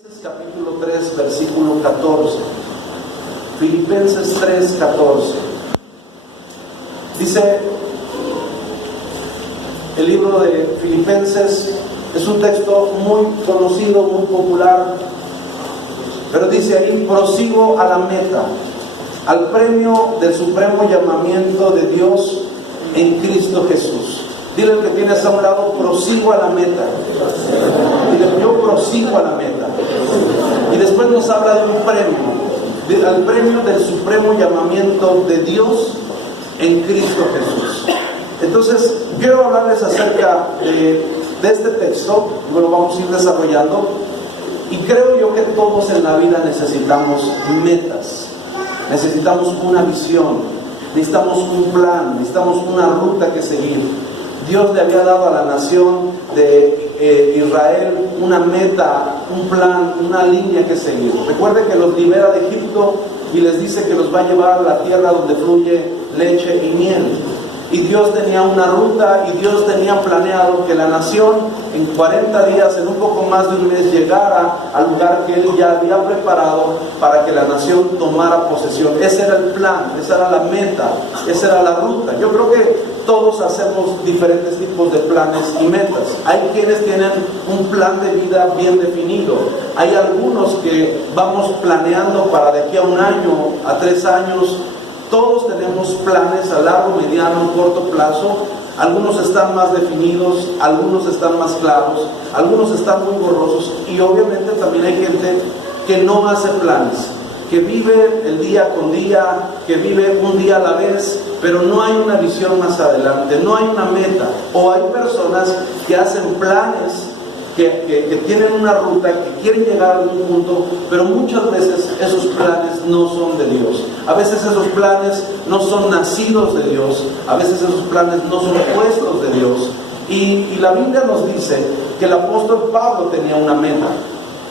Capítulo 3, versículo 14. Filipenses 3, 14. Dice el libro de Filipenses, es un texto muy conocido, muy popular, pero dice ahí: prosigo a la meta, al premio del supremo llamamiento de Dios en Cristo Jesús. Dile al que tienes a un lado: prosigo a la meta. Dile: yo prosigo a la meta. Y después nos habla de un premio, al premio del supremo llamamiento de Dios en Cristo Jesús. Entonces, quiero hablarles acerca de este texto, y lo vamos a ir desarrollando. Y creo yo que todos en la vida necesitamos metas, necesitamos una visión, necesitamos un plan, necesitamos una ruta que seguir. Dios le había dado a la nación de Israel una meta, un plan, una línea que seguir. Recuerden que los libera de Egipto y les dice que los va a llevar a la tierra donde fluye leche y miel. Y Dios tenía una ruta, y Dios tenía planeado que la nación en 40 días, en un poco más de un mes, llegara al lugar que Él ya había preparado para que la nación tomara posesión. Ese era el plan, esa era la meta, esa era la ruta. Yo creo que todos hacemos diferentes tipos de planes y metas. Hay quienes tienen un plan de vida bien definido. Hay algunos que vamos planeando para de aquí a 1 año, a 3 años. Todos tenemos planes a largo, mediano, corto plazo. Algunos están más definidos, algunos están más claros, algunos están muy borrosos. Y obviamente también hay gente que no hace planes, que vive el día con día, que vive un día a la vez, pero no hay una visión más adelante, no hay una meta. O hay personas que hacen planes, que tienen una ruta, que quieren llegar a algún punto, pero muchas veces esos planes no son de Dios. A veces esos planes no son nacidos de Dios, a veces esos planes no son puestos de Dios. Y la Biblia nos dice que el apóstol Pablo tenía una meta.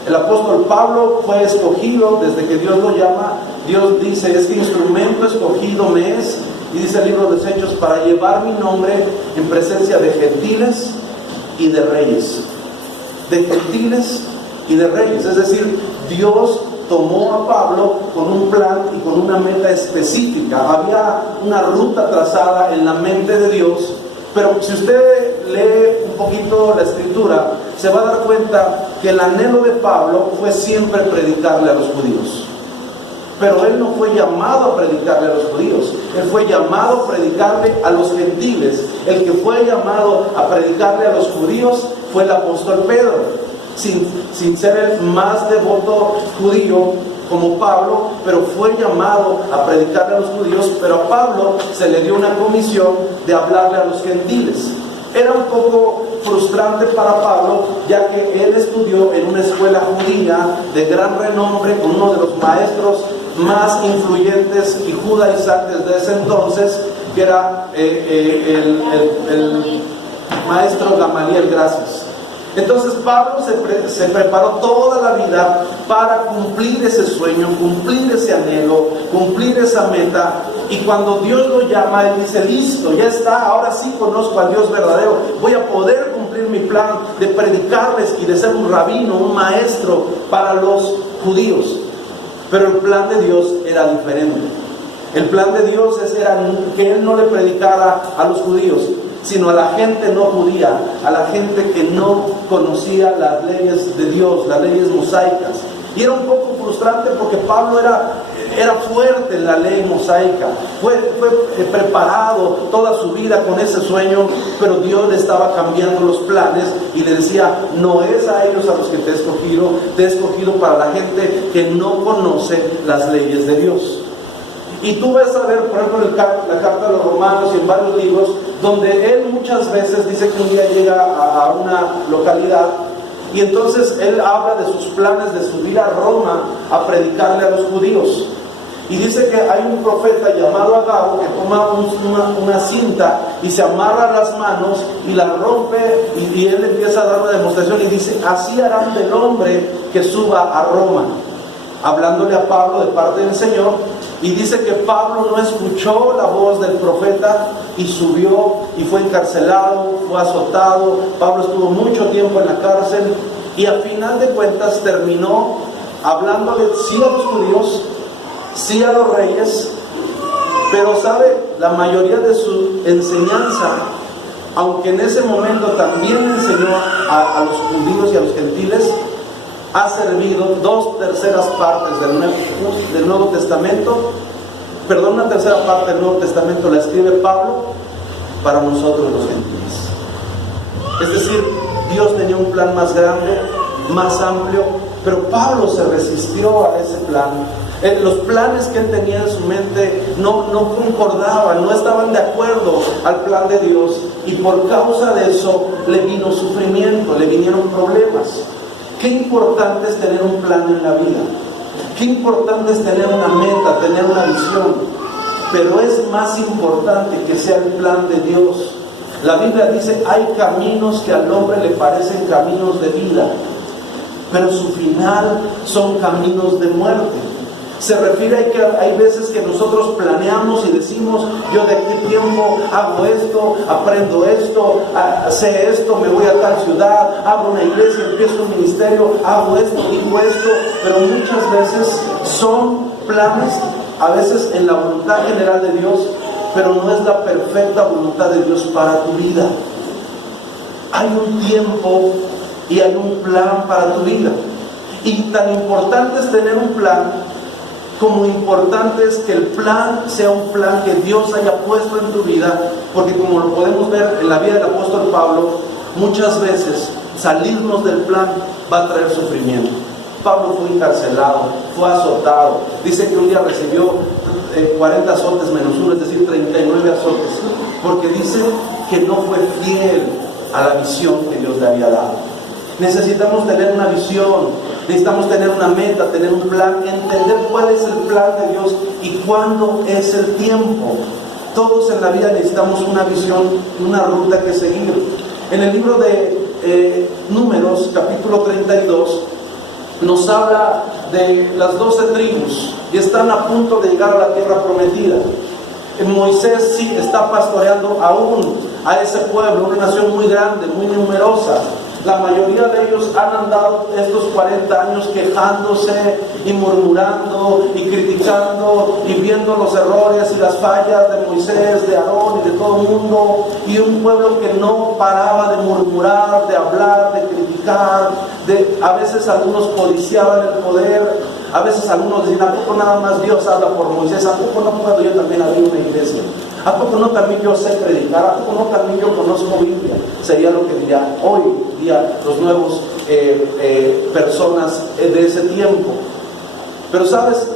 El apóstol Pablo fue escogido desde que Dios lo llama. Dios dice: este instrumento escogido me es, y dice el libro de los Hechos, para llevar mi nombre en presencia de gentiles y de reyes. De gentiles y de reyes. Es decir, Dios tomó a Pablo con un plan y con una meta específica. Había una ruta trazada en la mente de Dios. Pero si usted lee un poquito la escritura, se va a dar cuenta que el anhelo de Pablo fue siempre predicarle a los judíos. Pero él no fue llamado a predicarle a los judíos, él fue llamado a predicarle a los gentiles. El que fue llamado a predicarle a los judíos fue el apóstol Pedro, sin ser el más devoto judío como Pablo, pero fue llamado a predicarle a los judíos. Pero a Pablo se le dio una comisión de hablarle a los gentiles. Era un poco frustrante para Pablo, ya que él estudió en una escuela judía de gran renombre con uno de los maestros más influyentes y judaizantes de ese entonces, que era el maestro Gamaliel. Gracias. Entonces Pablo se preparó toda la vida para cumplir ese sueño, cumplir ese anhelo, cumplir esa meta. Y cuando Dios lo llama, él dice: listo, ya está, ahora sí conozco al Dios verdadero, voy a poder cumplir mi plan de predicarles y de ser un rabino, un maestro para los judíos. Pero el plan de Dios era diferente. El plan de Dios era que él no le predicara a los judíos, sino a la gente no judía, a la gente que no conocía las leyes de Dios, las leyes mosaicas. Y era un poco frustrante porque Pablo era fuerte en la ley mosaica, fue preparado toda su vida con ese sueño, pero Dios le estaba cambiando los planes y le decía: no es a ellos a los que te he escogido para la gente que no conoce las leyes de Dios. Y tú vas a ver, por ejemplo, en la carta de los Romanos y en varios libros, donde él muchas veces dice que un día llega a una localidad y entonces él habla de sus planes de subir a Roma a predicarle a los judíos. Y dice que hay un profeta llamado Agabo que toma una cinta y se amarra las manos y la rompe, y él empieza a dar una demostración y dice: así harán del hombre que suba a Roma, hablándole a Pablo de parte del Señor. Y dice que Pablo no escuchó la voz del profeta y subió y fue encarcelado, fue azotado. Pablo estuvo mucho tiempo en la cárcel Y a final de cuentas terminó hablándole sí a los judíos, sí a los reyes, pero sabe, la mayoría de su enseñanza, aunque en ese momento también enseñó a los judíos y a los gentiles, ha servido 2/3 partes del Nuevo Testamento, perdón, 1/3 parte del Nuevo Testamento la escribe Pablo para nosotros los gentiles. Es decir, Dios tenía un plan más grande, más amplio, pero Pablo se resistió a ese plan. Los planes que él tenía en su mente no concordaban, no estaban de acuerdo al plan de Dios, y por causa de eso le vino sufrimiento, le vinieron problemas. Qué importante es tener un plan en la vida, qué importante es tener una meta, tener una visión, pero es más importante que sea el plan de Dios. La Biblia dice, hay caminos que al hombre le parecen caminos de vida, pero su final son caminos de muerte. Se refiere a que hay veces que nosotros planeamos y decimos, yo de qué tiempo hago esto, aprendo esto, sé esto, me voy a tal ciudad, abro una iglesia, empiezo un ministerio, hago esto, digo esto, pero muchas veces son planes, a veces en la voluntad general de Dios, pero no es la perfecta voluntad de Dios para tu vida. Hay un tiempo y hay un plan para tu vida, y tan importante es tener un plan como importante es que el plan sea un plan que Dios haya puesto en tu vida, porque como lo podemos ver en la vida del apóstol Pablo, muchas veces salirnos del plan va a traer sufrimiento. Pablo fue encarcelado, fue azotado, dice que un día recibió 40 azotes menos uno, es decir, 39 azotes, porque dice que no fue fiel a la visión que Dios le había dado. Necesitamos tener una visión, necesitamos tener una meta, tener un plan, entender cuál es el plan de Dios y cuándo es el tiempo. Todos en la vida necesitamos una visión, una ruta que seguir. En el libro de Números, capítulo 32, nos habla de las 12 tribus y están a punto de llegar a la tierra prometida. Moisés sí está pastoreando aún a ese pueblo, una nación muy grande, muy numerosa. La mayoría de ellos han andado estos 40 años quejándose y murmurando y criticando y viendo los errores y las fallas de Moisés, de Aarón y de todo el mundo, y un pueblo que no paraba de murmurar, de hablar, de criticar, a veces algunos codiciaban el poder, a veces algunos decían, ¿a poco nada más Dios habla por Moisés? ¿A poco no puedo yo también abrir una iglesia? ¿A poco no también yo sé predicar? ¿A poco no también yo conozco Biblia? Sería lo que diría hoy día los nuevos personas de ese tiempo. Pero sabes,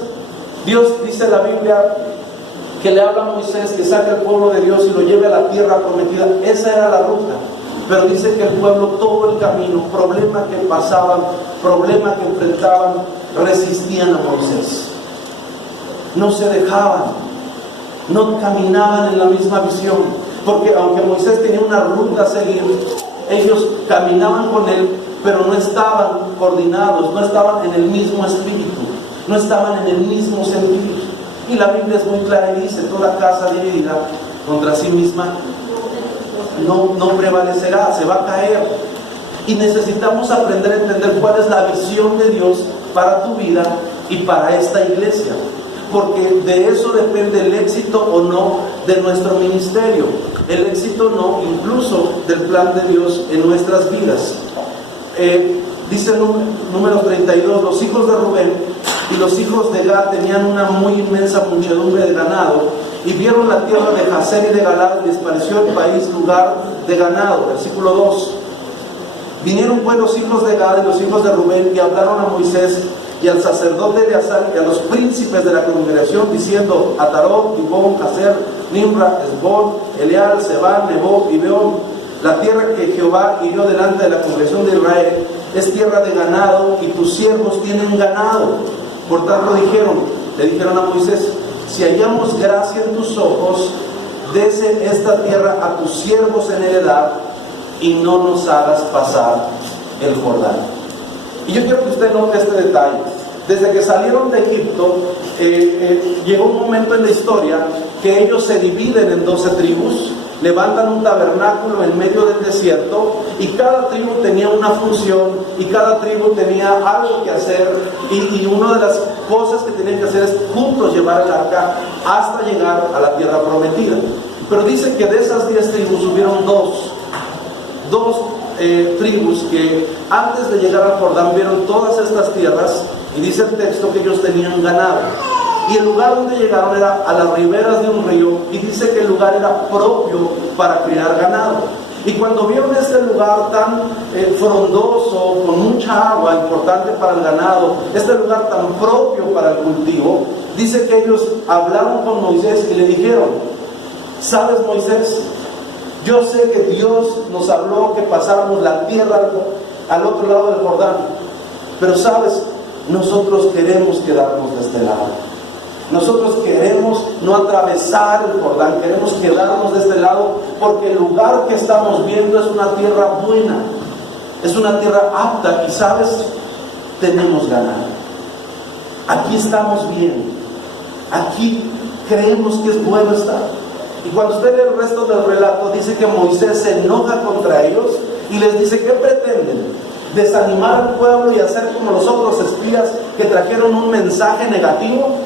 Dios dice en la Biblia que le habla a Moisés que saque al pueblo de Dios y lo lleve a la tierra prometida. Esa era la ruta. Pero dice que el pueblo, todo el camino, problema que pasaban, problema que enfrentaban, resistían a Moisés. No se dejaban, no caminaban en la misma visión, porque aunque Moisés tenía una ruta a seguir, ellos caminaban con él, pero no estaban coordinados, no estaban en el mismo espíritu, no estaban en el mismo sentido. Y la Biblia es muy clara y dice, toda casa dividida contra sí misma no prevalecerá, se va a caer. Y necesitamos aprender a entender cuál es la visión de Dios para tu vida y para esta iglesia, porque de eso depende el éxito o no de nuestro ministerio, el éxito no incluso del plan de Dios en nuestras vidas. Dice número 32, los hijos de Rubén y los hijos de Gad tenían una muy inmensa muchedumbre de ganado, y vieron la tierra de Jazer y de Galaad, y les pareció el país lugar de ganado. Versículo 2. Vinieron pues los hijos de Gad y los hijos de Rubén y hablaron a Moisés y al sacerdote Eleazar y a los príncipes de la congregación, diciendo: Atarot, Dibón, Jazer, Nimra, Esbón, Eleal, Sebán, Nebo y Beón, la tierra que Jehová hirió delante de la congregación de Israel es tierra de ganado, y tus siervos tienen ganado. Por tanto le dijeron a Moisés: si hallamos gracia en tus ojos, dese esta tierra a tus siervos en heredad, y no nos hagas pasar el Jordán. Y yo quiero que usted note este detalle. Desde que salieron de Egipto, llegó un momento en la historia que ellos se dividen en 12 tribus. levantan un tabernáculo en medio del desierto, y cada tribu tenía una función, y cada tribu tenía algo que hacer, y una de las cosas que tenían que hacer es juntos llevar el arca hasta llegar a la tierra prometida. Pero dice que de esas 10 tribus hubieron dos tribus que antes de llegar al Jordán vieron todas estas tierras, y dice el texto que ellos tenían ganado, y el lugar donde llegaron era a las riberas de un río, y dice que el lugar era propio para criar ganado. Y cuando vieron este lugar tan frondoso, con mucha agua, importante para el ganado, este lugar tan propio para el cultivo, dice que ellos hablaron con Moisés y le dijeron: ¿sabes, Moisés? Yo sé que Dios nos habló que pasáramos la tierra al otro lado del Jordán, pero sabes, nosotros queremos quedarnos de este lado. Nosotros queremos no atravesar el Jordán, queremos quedarnos de este lado, porque el lugar que estamos viendo es una tierra buena, es una tierra apta, y sabes, tenemos ganado. Aquí estamos bien, aquí creemos que es bueno estar. Y cuando usted lee el resto del relato, dice que Moisés se enoja contra ellos y les dice: ¿qué pretenden? ¿Desanimar al pueblo y hacer como los otros espías que trajeron un mensaje negativo?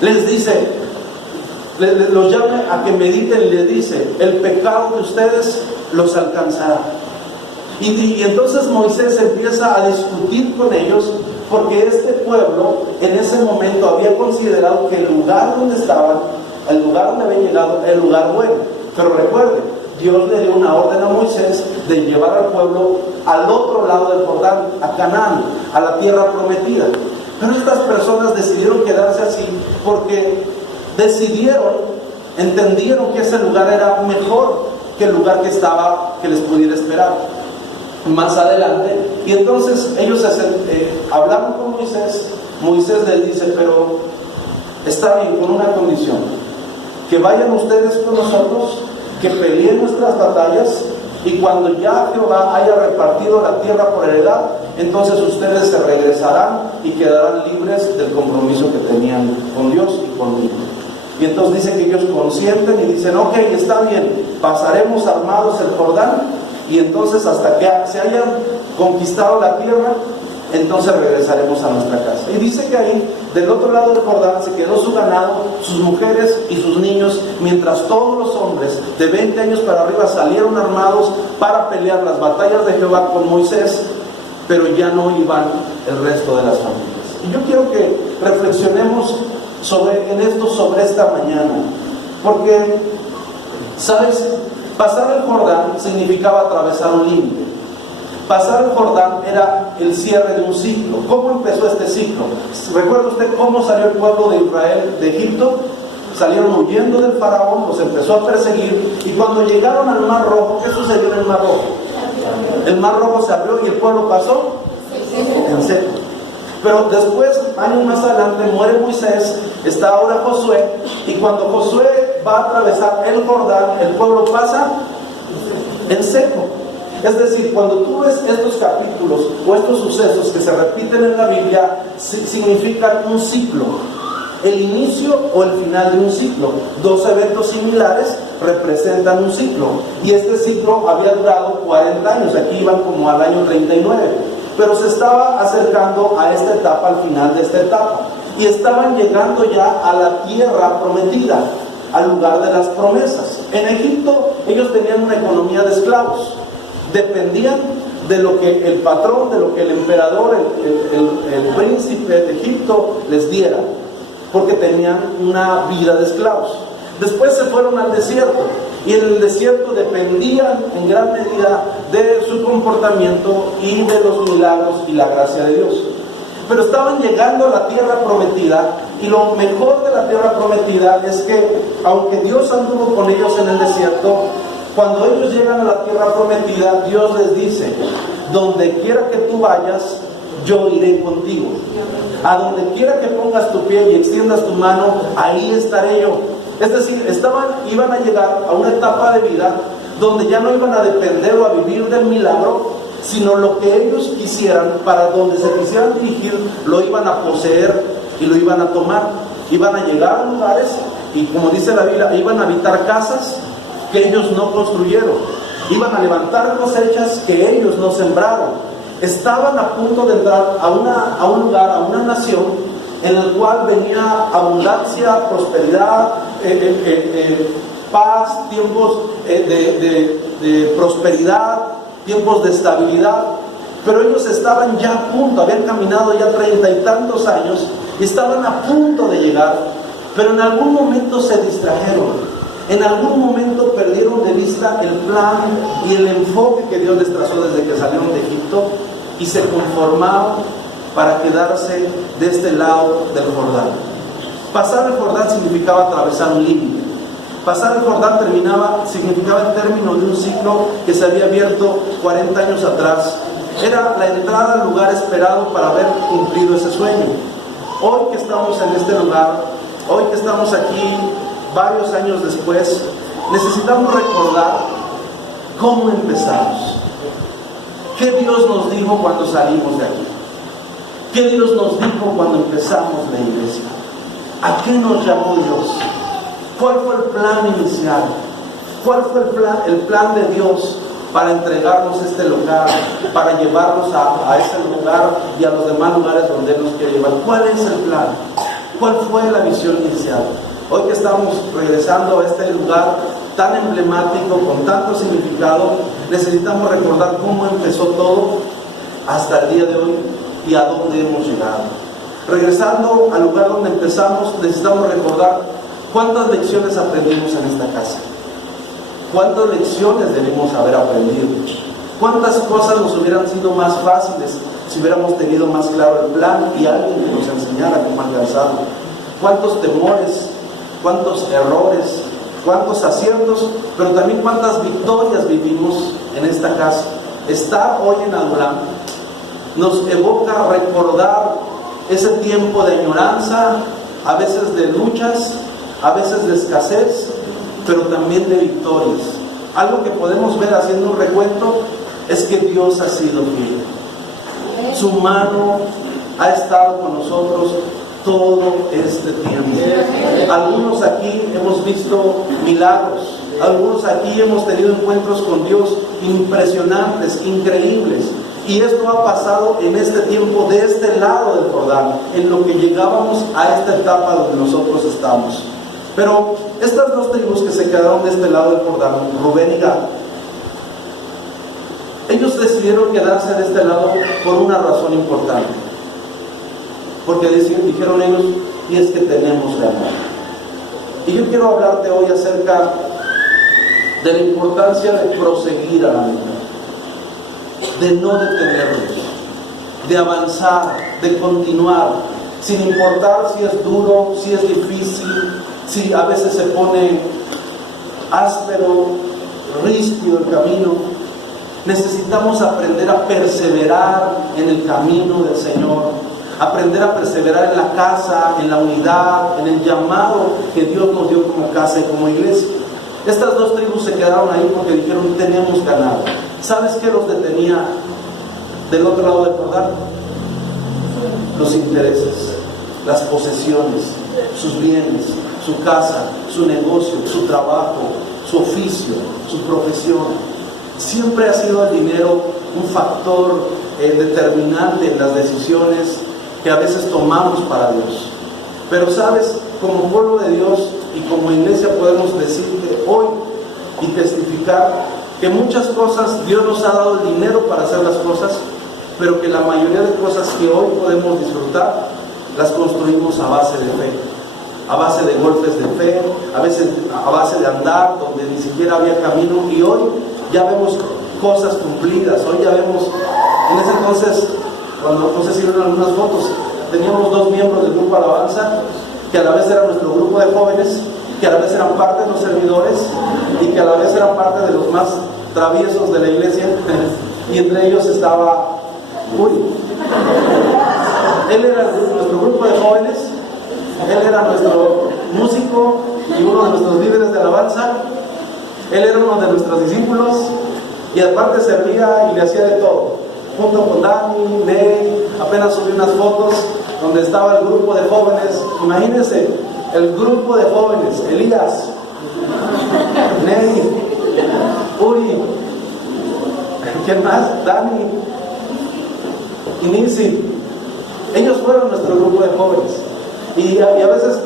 Les dice, los llama a que mediten, y les dice: el pecado de ustedes los alcanzará. Y entonces Moisés empieza a discutir con ellos, porque este pueblo en ese momento había considerado que el lugar donde estaban, el lugar donde habían llegado, era el lugar bueno. Pero recuerde, Dios le dio una orden a Moisés de llevar al pueblo al otro lado del Jordán, a Canaán, a la tierra prometida. Pero estas personas decidieron quedarse así porque entendieron que ese lugar era mejor que el lugar que les pudiera esperar más adelante. Y entonces ellos hablaron con Moisés. Moisés les dice: pero está bien, con una condición: que vayan ustedes con nosotros, que peleen nuestras batallas, y cuando ya Jehová haya repartido la tierra por heredad, entonces ustedes se regresarán y quedarán libres del compromiso que tenían con Dios y conmigo. Y entonces dice que ellos consienten y dicen: ok, está bien, pasaremos armados el Jordán, y entonces hasta que se hayan conquistado la tierra, entonces regresaremos a nuestra casa. Y dice que ahí, del otro lado del Jordán, se quedó su ganado, sus mujeres y sus niños, mientras todos los hombres de 20 años para arriba salieron armados para pelear las batallas de Jehová con Moisés, pero ya no iban el resto de las familias. Y yo quiero que reflexionemos sobre esta mañana, porque, ¿sabes? Pasar el Jordán significaba atravesar un límite. Pasar el Jordán era el cierre de un ciclo. ¿Cómo empezó este ciclo? ¿Recuerda usted cómo salió el pueblo de Israel de Egipto? Salieron huyendo del faraón, los empezó a perseguir, y cuando llegaron al Mar Rojo, ¿qué sucedió en el Mar Rojo? El Mar Rojo se abrió y el pueblo pasó en seco. Pero después, años más adelante, muere Moisés, está ahora Josué, y cuando Josué va a atravesar el Jordán, el pueblo pasa en seco. Es decir, cuando tú ves estos capítulos o estos sucesos que se repiten en la Biblia, significan un ciclo, el inicio o el final de un ciclo. Dos eventos similares representan un ciclo, y este ciclo había durado 40 años, aquí iban como al año 39, pero se estaba acercando a esta etapa, al final de esta etapa, y estaban llegando ya a la tierra prometida, al lugar de las promesas. En Egipto ellos tenían una economía de esclavos, dependían de lo que el patrón, de lo que el emperador, el príncipe de Egipto les diera, porque tenían una vida de esclavos. Después se fueron al desierto, y en el desierto dependían en gran medida de su comportamiento y de los milagros y la gracia de Dios. Pero estaban llegando a la tierra prometida, y lo mejor de la tierra prometida es que, aunque Dios anduvo con ellos en el desierto, cuando ellos llegan a la tierra prometida, Dios les dice: donde quiera que tú vayas, yo iré contigo. A donde quiera que pongas tu pie y extiendas tu mano, ahí estaré yo. Es decir, iban a llegar a una etapa de vida donde ya no iban a depender o a vivir del milagro, sino lo que ellos quisieran, para donde se quisieran dirigir, lo iban a poseer y lo iban a tomar. Iban a llegar a lugares, y como dice la Biblia, iban a habitar casas que ellos no construyeron. Iban a levantar cosechas que ellos no sembraron. Estaban a punto de entrar a un lugar, a una nación en el cual venía abundancia, prosperidad, paz, tiempos de prosperidad, tiempos de estabilidad. Pero ellos estaban ya a punto, habían caminado ya 30 y tantos años y estaban a punto de llegar, pero en algún momento se distrajeron, en algún momento perdieron de vista el plan y el enfoque que Dios les trazó desde que salieron de Egipto y se conformaron para quedarse de este lado del Jordán. Pasar el Jordán significaba atravesar un límite. Pasar el Jordán significaba el término de un ciclo que se había abierto 40 años atrás. Era la entrada al lugar esperado para haber cumplido ese sueño. Hoy que estamos en este lugar, hoy que estamos aquí varios años después, necesitamos recordar cómo empezamos. ¿Qué Dios nos dijo cuando salimos de aquí? ¿Qué Dios nos dijo cuando empezamos la iglesia? ¿A qué nos llamó Dios? ¿Cuál fue el plan inicial? ¿Cuál fue el plan de Dios para entregarnos este lugar, para llevarnos a ese lugar y a los demás lugares donde Él nos quiere llevar? ¿Cuál es el plan? ¿Cuál fue la visión inicial? Hoy que estamos regresando a este lugar tan emblemático, con tanto significado, necesitamos recordar cómo empezó todo hasta el día de hoy y a dónde hemos llegado. Regresando al lugar donde empezamos, necesitamos recordar cuántas lecciones aprendimos en esta casa. ¿Cuántas lecciones debemos haber aprendido? ¿Cuántas cosas nos hubieran sido más fáciles si hubiéramos tenido más claro el plan y alguien que nos enseñara cómo alcanzarlo? ¿Cuántos temores, cuántos errores, cuántos aciertos, pero también cuántas victorias vivimos en esta casa? Estar hoy en Adulam nos evoca recordar ese tiempo de añoranza, a veces de luchas, a veces de escasez, pero también de victorias. Algo que podemos ver haciendo un recuento es que Dios ha sido fiel. Su mano ha estado con nosotros todo este tiempo. Algunos aquí hemos visto milagros, algunos aquí hemos tenido encuentros con Dios impresionantes, increíbles. Y esto ha pasado en este tiempo de este lado del Jordán, en lo que llegábamos a esta etapa donde nosotros estamos. Pero estas dos tribus que se quedaron de este lado del Jordán, Rubén y Gad, ellos decidieron quedarse de este lado por una razón importante. Porque dijeron ellos, y es que tenemos ganas. Y yo quiero hablarte hoy acerca de la importancia de proseguir a la meta, de no detenernos, de avanzar, de continuar, sin importar si es duro, si es difícil, si a veces se pone áspero, ríspido el camino. Necesitamos aprender a perseverar en el camino del Señor, aprender a perseverar en la casa, en la unidad, en el llamado que Dios nos dio como casa y como iglesia. Estas dos tribus se quedaron ahí porque dijeron, tenemos ganado. ¿Sabes qué los detenía del otro lado del Jordán? Los intereses, las posesiones, sus bienes, su casa, su negocio, su trabajo, su oficio, su profesión. Siempre ha sido el dinero un factor determinante en las decisiones que a veces tomamos para Dios. Pero sabes, como pueblo de Dios y como iglesia podemos decirte hoy y testificar que muchas cosas Dios nos ha dado el dinero para hacer las cosas, pero que la mayoría de cosas que hoy podemos disfrutar las construimos a base de fe, a base de golpes de fe, a veces a base de andar donde ni siquiera había camino, y hoy ya vemos cosas cumplidas. Hoy ya vemos, en ese entonces, cuando no sé si vieron algunas fotos, teníamos 2 miembros del grupo Alabanza, que a la vez era nuestro grupo de jóvenes, que a la vez eran parte de los servidores y que a la vez eran parte de los más traviesos de la iglesia, y entre ellos estaba él era nuestro grupo de jóvenes, él era nuestro músico y uno de nuestros líderes de alabanza, él era uno de nuestros discípulos y aparte servía y le hacía de todo, junto con Dani, Ney. Apenas subí unas fotos donde estaba el grupo de jóvenes. Imagínense, el grupo de jóvenes: Elías, Ney, ¿Quién más? Dani y Nancy. Ellos fueron nuestro grupo de jóvenes. Y a veces,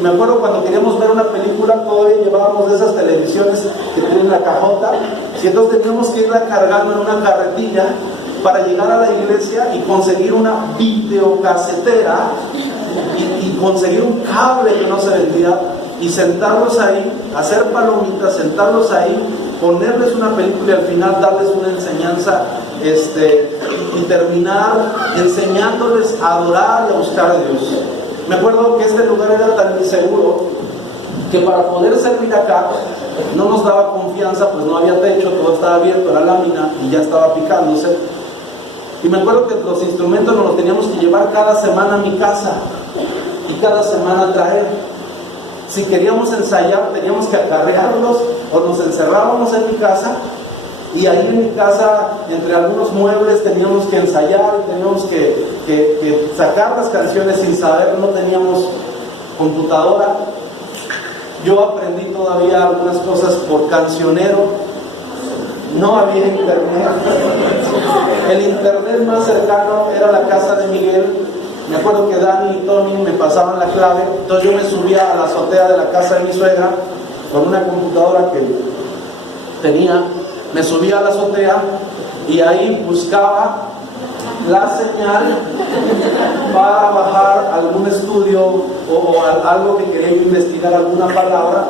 me acuerdo cuando queríamos ver una película, todavía llevábamos de esas televisiones que tienen la cajota, y entonces teníamos que irla cargando en una carretilla para llegar a la iglesia y conseguir una videocasetera y conseguir un cable que no se vendía y sentarlos ahí, hacer palomitas, sentarlos ahí, ponerles una película y al final darles una enseñanza y terminar enseñándoles a adorar y a buscar a Dios. Me acuerdo que este lugar era tan inseguro que para poder servir acá no nos daba confianza, pues no había techo, todo estaba abierto, era lámina y ya estaba picándose. Y me acuerdo que los instrumentos nos los teníamos que llevar cada semana a mi casa y cada semana traer. Si queríamos ensayar, teníamos que acarrearlos o nos encerrábamos en mi casa, y ahí en mi casa, entre algunos muebles, teníamos que ensayar y teníamos que sacar las canciones sin saber, no teníamos computadora. Yo aprendí todavía algunas cosas por cancionero, no había internet. El internet más cercano era la casa de Miguel. Me acuerdo que Dani y Tony me pasaban la clave, entonces yo me subía a la azotea de la casa de mi suegra con una computadora que tenía, me subía a la azotea y ahí buscaba la señal para bajar algún estudio o algo que quería investigar, alguna palabra,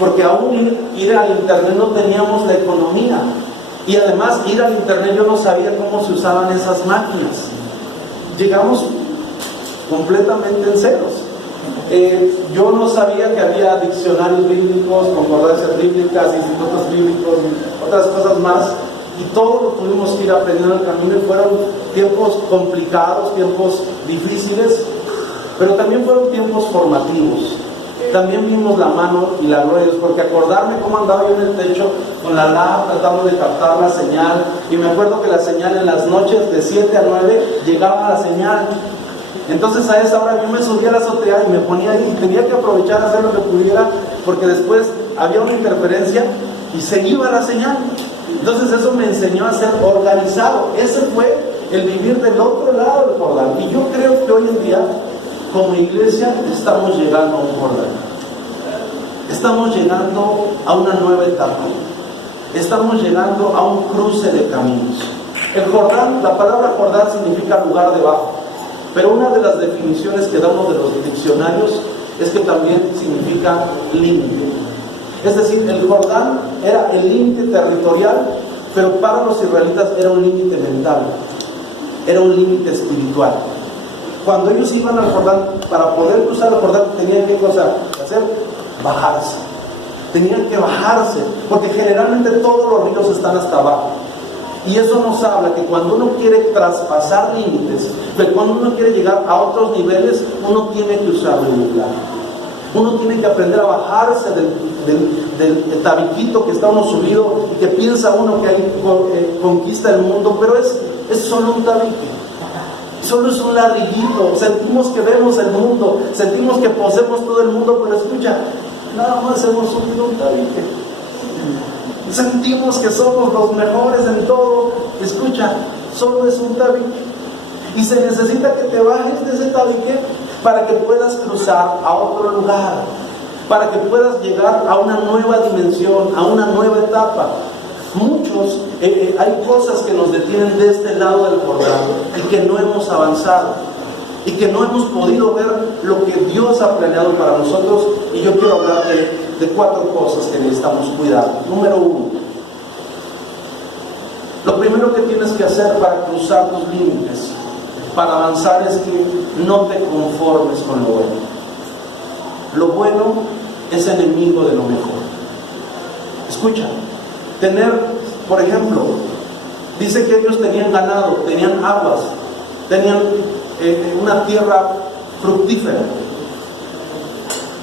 porque aún ir al internet no teníamos la economía, y además ir al internet yo no sabía cómo se usaban esas máquinas. Llegamos completamente en ceros. Yo no sabía que había diccionarios bíblicos, concordancias bíblicas, institutos bíblicos y otras cosas más, y todo lo tuvimos que ir aprendiendo en el camino, y fueron tiempos complicados, tiempos difíciles, pero también fueron tiempos formativos. También vimos la mano y la gloria de Dios, porque acordarme cómo andaba yo en el techo con la lab tratando de captar la señal, y me acuerdo que la señal en las noches de 7 a 9 llegaba la señal. Entonces a esa hora yo me subía a la azotea y me ponía ahí y tenía que aprovechar a hacer lo que pudiera, porque después había una interferencia y se iba la señal. Entonces eso me enseñó a ser organizado. Ese fue el vivir del otro lado del Jordán. Y yo creo que hoy en día, como iglesia, estamos llegando a un Jordán. Estamos llegando a una nueva etapa. Estamos llegando a un cruce de caminos. El Jordán, la palabra Jordán significa lugar debajo. Pero una de las definiciones que da uno de los diccionarios es que también significa límite. Es decir, el Jordán era el límite territorial, pero para los israelitas era un límite mental, era un límite espiritual. Cuando ellos iban al Jordán, para poder cruzar el Jordán, tenían que hacer, bajarse. Tenían que bajarse, porque generalmente todos los ríos están hasta abajo. Y eso nos habla que cuando uno quiere traspasar límites, que cuando uno quiere llegar a otros niveles, uno tiene que usar el milagro. Uno tiene que aprender a bajarse del tabiquito que está uno subido y que piensa uno que ahí conquista el mundo, pero es solo un tabique. Solo es un ladrillito. Sentimos que vemos el mundo, sentimos que poseemos todo el mundo, pero escucha, nada más hemos subido un tabique. Sentimos que somos los mejores en todo. Escucha, solo es un tabique, y se necesita que te bajes de ese tabique para que puedas cruzar a otro lugar, para que puedas llegar a una nueva dimensión, a una nueva etapa. Muchos, hay cosas que nos detienen de este lado del Jordán y que no hemos avanzado y que no hemos podido ver lo que Dios ha planeado para nosotros, y yo quiero hablar de 4 cosas que necesitamos cuidar. Número 1, lo primero que tienes que hacer para cruzar tus límites, para avanzar, es que no te conformes con lo bueno. Lo bueno es enemigo de lo mejor. Escucha, por ejemplo, dice que ellos tenían ganado, tenían aguas, tenían una tierra fructífera,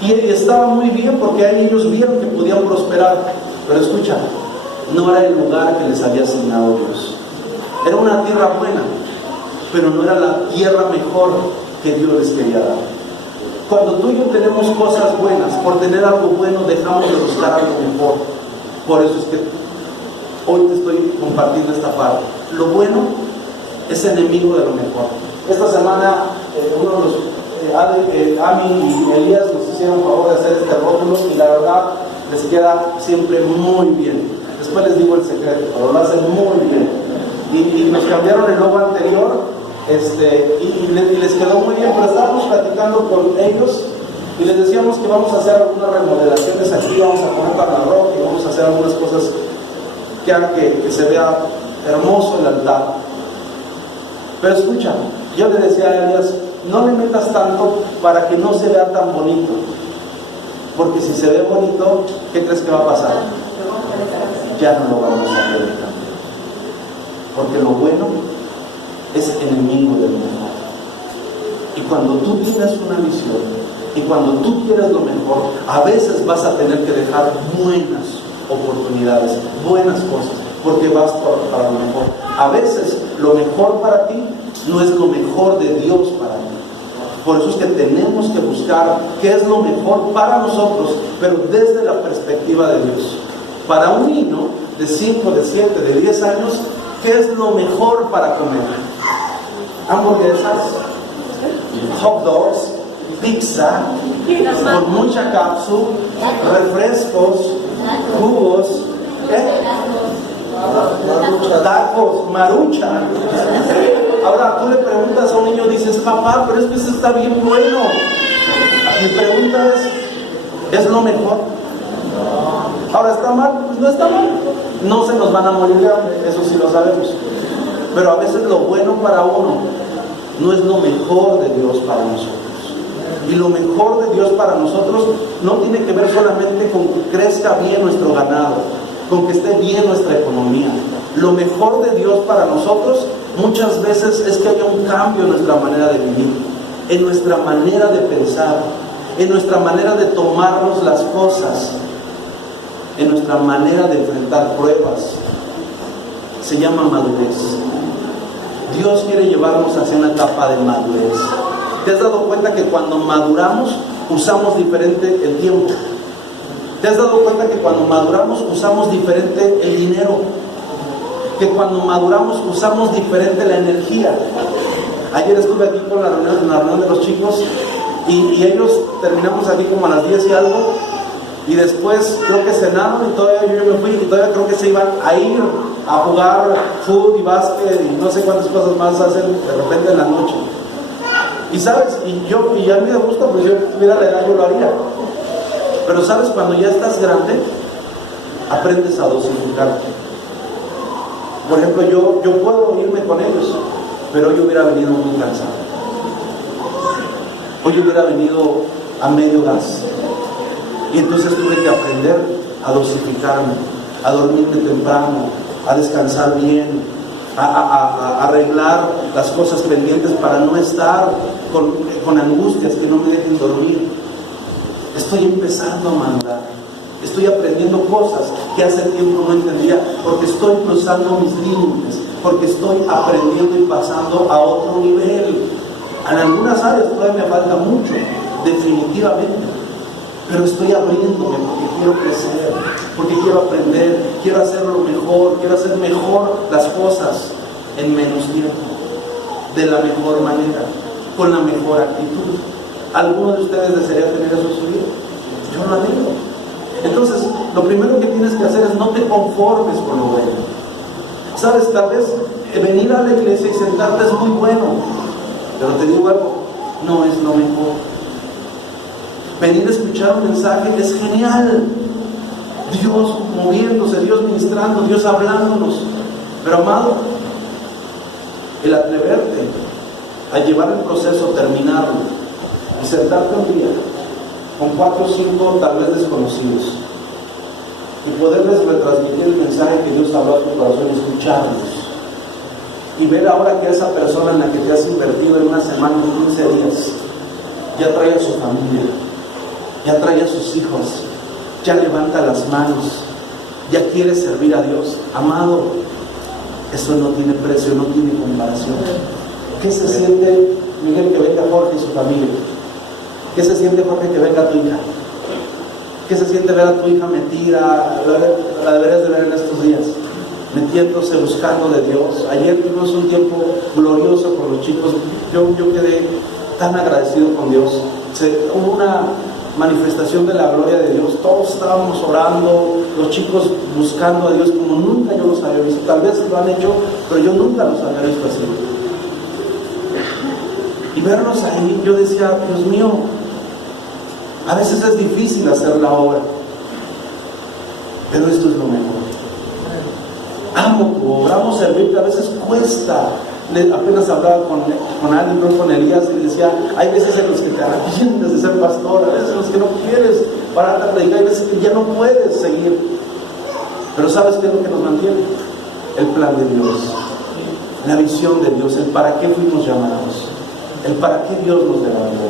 y estaba muy bien porque ahí ellos vieron que podían prosperar. Pero escucha, no era el lugar que les había asignado Dios. Era una tierra buena, pero no era la tierra mejor que Dios les quería dar. Cuando tú y yo tenemos cosas buenas, por tener algo bueno dejamos de buscar algo mejor. Por eso es que hoy te estoy compartiendo esta parte. Lo bueno es enemigo de lo mejor. Esta semana uno de los Ami y Elías nos hicieron favor de hacer este rótulo y la verdad les queda siempre muy bien. Después les digo el secreto, pero lo hacen muy bien. Y nos cambiaron el logo anterior y les quedó muy bien, pero estábamos platicando con ellos y les decíamos que vamos a hacer algunas remodelaciones aquí, vamos a poner tamarrock y vamos a hacer algunas cosas que hagan que se vea hermoso el altar. Pero escucha, yo le decía a Elías, no le metas tanto para que no se vea tan bonito, porque si se ve bonito, ¿qué crees que va a pasar? Ya no lo vamos a ver también, porque lo bueno es enemigo del mejor. Y cuando tú tienes una visión y cuando tú quieres lo mejor, a veces vas a tener que dejar buenas oportunidades, buenas cosas, porque vas para lo mejor. A veces lo mejor para ti no es lo mejor de Dios para ti. Por eso es que tenemos que buscar qué es lo mejor para nosotros, pero desde la perspectiva de Dios. Para un niño de 5, de 7, de 10 años, ¿qué es lo mejor para comer? Hamburguesas, hot dogs, pizza, con mucha cápsula, refrescos, jugos, tacos, marucha. Ahora tú le preguntas a un niño, dices, papá, pero es que eso está bien bueno. Mi pregunta ¿es lo mejor? Ahora, ¿está mal? Pues no está mal. No se nos van a morir de hambre, eso sí lo sabemos. Pero a veces lo bueno para uno no es lo mejor de Dios para nosotros. Y lo mejor de Dios para nosotros no tiene que ver solamente con que crezca bien nuestro ganado, con que esté bien nuestra economía. Lo mejor de Dios para nosotros muchas veces es que haya un cambio en nuestra manera de vivir, en nuestra manera de pensar, en nuestra manera de tomarnos las cosas, en nuestra manera de enfrentar pruebas. Se llama madurez. Dios quiere llevarnos hacia una etapa de madurez. ¿Te has dado cuenta que cuando maduramos usamos diferente el tiempo? ¿Te has dado cuenta que cuando maduramos usamos diferente el dinero? Que cuando maduramos usamos diferente la energía. Ayer estuve aquí con en la reunión de los chicos y ellos terminamos aquí como a las 10 y algo, y después creo que cenaron y todavía yo me fui y todavía creo que se iban a ir a jugar fútbol y básquet y no sé cuántas cosas más hacen de repente en la noche. Y sabes, y a mí me gusta, pues yo mira la edad yo lo haría. Pero sabes, cuando ya estás grande, aprendes a dosificarte. Por ejemplo, yo puedo irme con ellos, pero hoy hubiera venido muy cansado. Hoy hubiera venido a medio gas. Y entonces tuve que aprender a dosificarme, a dormirme temprano, a descansar bien, a arreglar las cosas pendientes para no estar con angustias que no me dejen dormir. Estoy empezando a madurar. Estoy aprendiendo cosas que hace tiempo no entendía, porque estoy cruzando mis límites, porque estoy aprendiendo y pasando a otro nivel. En algunas áreas todavía me falta mucho, definitivamente, pero estoy abriéndome porque quiero crecer, porque quiero aprender, quiero hacerlo mejor, quiero hacer mejor las cosas en menos tiempo, de la mejor manera, con la mejor actitud. ¿Alguno de ustedes desearía tener eso en su vida? Yo lo digo. Entonces, lo primero que tienes que hacer es no te conformes con lo bueno. Sabes, tal vez venir a la iglesia y sentarte es muy bueno, pero te digo algo, no es lo mejor. Venir a escuchar un mensaje es genial, Dios moviéndose, Dios ministrando, Dios hablándonos, pero amado, el atreverte a llevar el proceso, terminarlo y sentarte un día con 4 o 5 tal vez desconocidos y poderles retransmitir el mensaje que Dios habló a tu corazón y escucharlos y ver ahora que esa persona en la que te has invertido en una semana, en 15 días, ya trae a su familia, ya trae a sus hijos, ya levanta las manos, ya quiere servir a Dios. Amado, eso no tiene precio, no tiene comparación. ¿Qué se siente, Miguel, que venga Jorge y su familia? ¿Qué se siente, Jorge, que venga tu hija? ¿Qué se siente ver a tu hija metida? La deberías de ver en estos días, metida yéndose, buscando de Dios. Ayer tuvimos un tiempo glorioso con los chicos. Yo quedé tan agradecido con Dios. Hubo una manifestación de la gloria de Dios. Todos estábamos orando, los chicos buscando a Dios como nunca yo los había visto. Tal vez lo han hecho, pero yo nunca los había visto así. Y verlos ahí, yo decía, Dios mío, a veces es difícil hacer la obra, pero esto es lo mejor. Amo tu obra, amo servirte, a veces cuesta. Apenas hablaba con alguien, creo con Elías, y decía, hay veces en los que te arrepientes de ser pastor, a veces en los que no quieres pararte a predicar, hay veces que ya no puedes seguir. Pero ¿sabes qué es lo que nos mantiene? El plan de Dios, la visión de Dios, el para qué fuimos llamados, el para qué Dios nos levantó.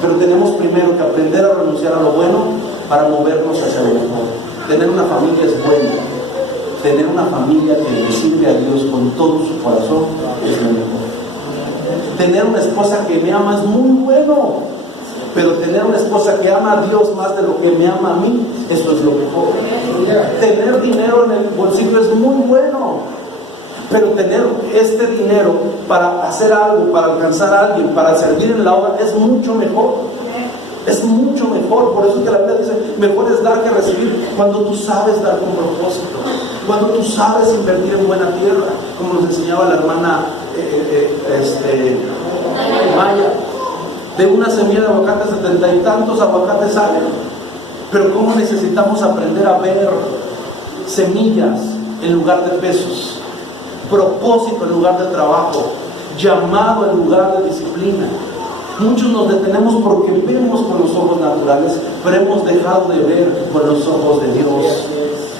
Pero tenemos primero que aprender a renunciar a lo bueno para movernos hacia lo mejor. Tener una familia es bueno. Tener una familia que le sirve a Dios con todo su corazón es lo mejor. Tener una esposa que me ama es muy bueno, pero tener una esposa que ama a Dios más de lo que me ama a mí, eso es lo mejor. Tener dinero en el bolsillo es muy bueno, pero tener este dinero para hacer algo, para alcanzar a alguien, para servir en la obra, es mucho mejor. Es mucho mejor. Por eso es que la Biblia dice, mejor es dar que recibir. Cuando tú sabes dar con propósito, cuando tú sabes invertir en buena tierra, como nos enseñaba la hermana Maya, de una semilla de aguacate 70 y tantos aguacates salen. Pero cómo necesitamos aprender a ver semillas en lugar de pesos, propósito en lugar de trabajo, llamado en lugar de disciplina. Muchos nos detenemos porque vemos con los ojos naturales, pero hemos dejado de ver con los ojos de Dios.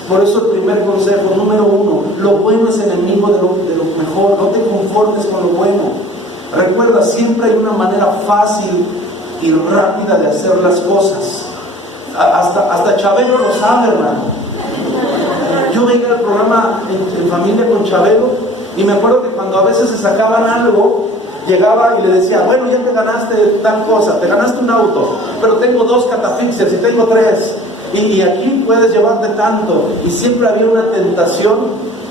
Por eso el primer consejo, número 1, lo bueno es enemigo de lo mejor. No te conformes con lo bueno. Recuerda, siempre hay una manera fácil y rápida de hacer las cosas. Hasta Chabelo lo sabe, hermano. Yo veía el programa en familia con Chabelo y me acuerdo que cuando a veces se sacaban algo, llegaba y le decía, bueno, ya te ganaste tal cosa, te ganaste un auto, pero tengo 2 catafixes y tengo 3, y aquí puedes llevarte tanto. Y siempre había una tentación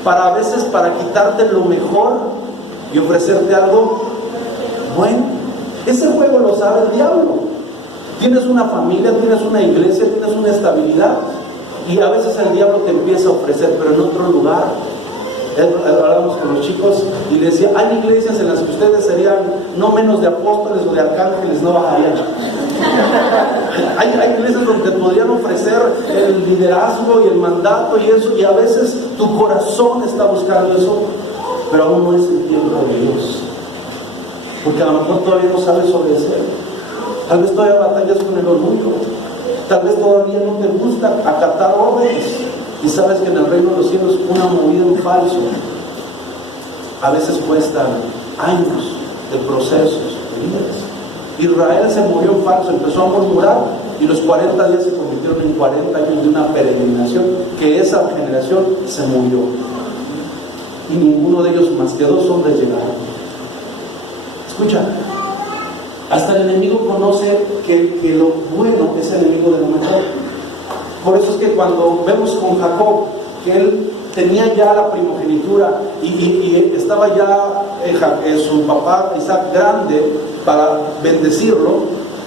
para a veces para quitarte lo mejor y ofrecerte algo bueno. Ese juego lo sabe el diablo. Tienes una familia, tienes una iglesia, tienes una estabilidad, y a veces el diablo te empieza a ofrecer, pero en otro lugar. Hablábamos con los chicos y les decía, hay iglesias en las que ustedes serían no menos de apóstoles o de arcángeles, no bajarían. Hay iglesias donde te podrían ofrecer el liderazgo y el mandato y eso, y a veces tu corazón está buscando eso, pero aún no es el tiempo de Dios, porque a lo mejor todavía no sabes obedecer. Tal vez todavía batallas con el orgullo, tal vez todavía no te gusta acatar órdenes. Y sabes que en el reino de los cielos una movida en falso a veces cuesta años de procesos, de vidas. Israel se movió en falso, empezó a murmurar, y los 40 días se convirtieron en 40 años de una peregrinación, que esa generación se murió. Y ninguno de ellos, más que 2 hombres, llegaron. Escucha, hasta el enemigo conoce que lo bueno es enemigo de lo mejor. Por eso es que cuando vemos con Jacob, que él tenía ya la primogenitura y estaba ya su papá Isaac grande para bendecirlo,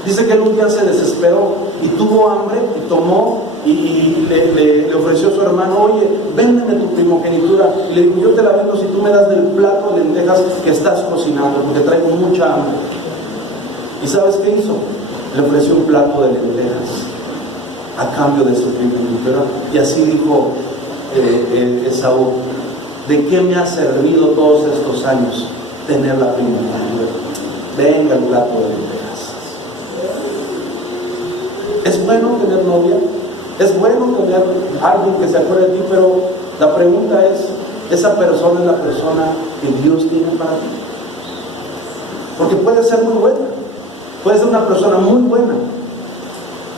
dice que él un día se desesperó y tuvo hambre y tomó y le ofreció a su hermano, oye, véndeme tu primogenitura, y le dijo, yo te la vendo si tú me das del plato de lentejas que estás cocinando, porque traigo mucha hambre. ¿Y sabes qué hizo? Le ofreció un plato de lentejas a cambio de su primogenitura. Y así dijo Esaú, ¿de qué me ha servido todos estos años tener la primogenitura? Venga el plato de lentejas. Es bueno tener novia, es bueno tener alguien que se acuerde de ti, pero la pregunta es, ¿esa persona es la persona que Dios tiene para ti? Porque puede ser muy buena, puede ser una persona muy buena,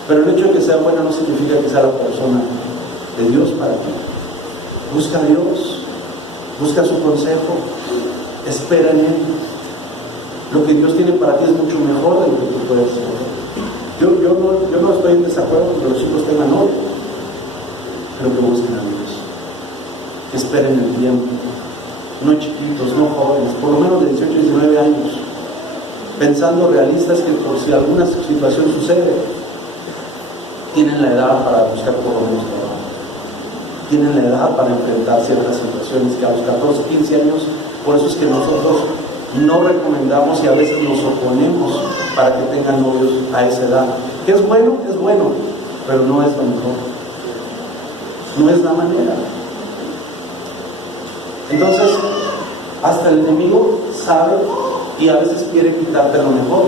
pero el hecho de que sea buena no significa que sea la persona de Dios para ti. Busca a Dios, busca su consejo, espera en Él. Lo que Dios tiene para ti es mucho mejor de lo que tú puedes hacer. Yo no estoy en desacuerdo con que los chicos tengan novia, pero que busquen a Dios. que esperen el tiempo, no chiquitos, no jóvenes, por lo menos de 18 y 19 años, pensando realistas que por si alguna situación sucede, tienen la edad para buscar por lo menos trabajo, tienen la edad para enfrentar ciertas situaciones que a los 14, 15 años, por eso es que nosotros no recomendamos y a veces nos oponemos para que tengan novios a esa edad. ¿Que es bueno? Es bueno, pero no es lo mejor, no es la manera. Entonces, hasta el enemigo sabe y a veces quiere quitarte lo mejor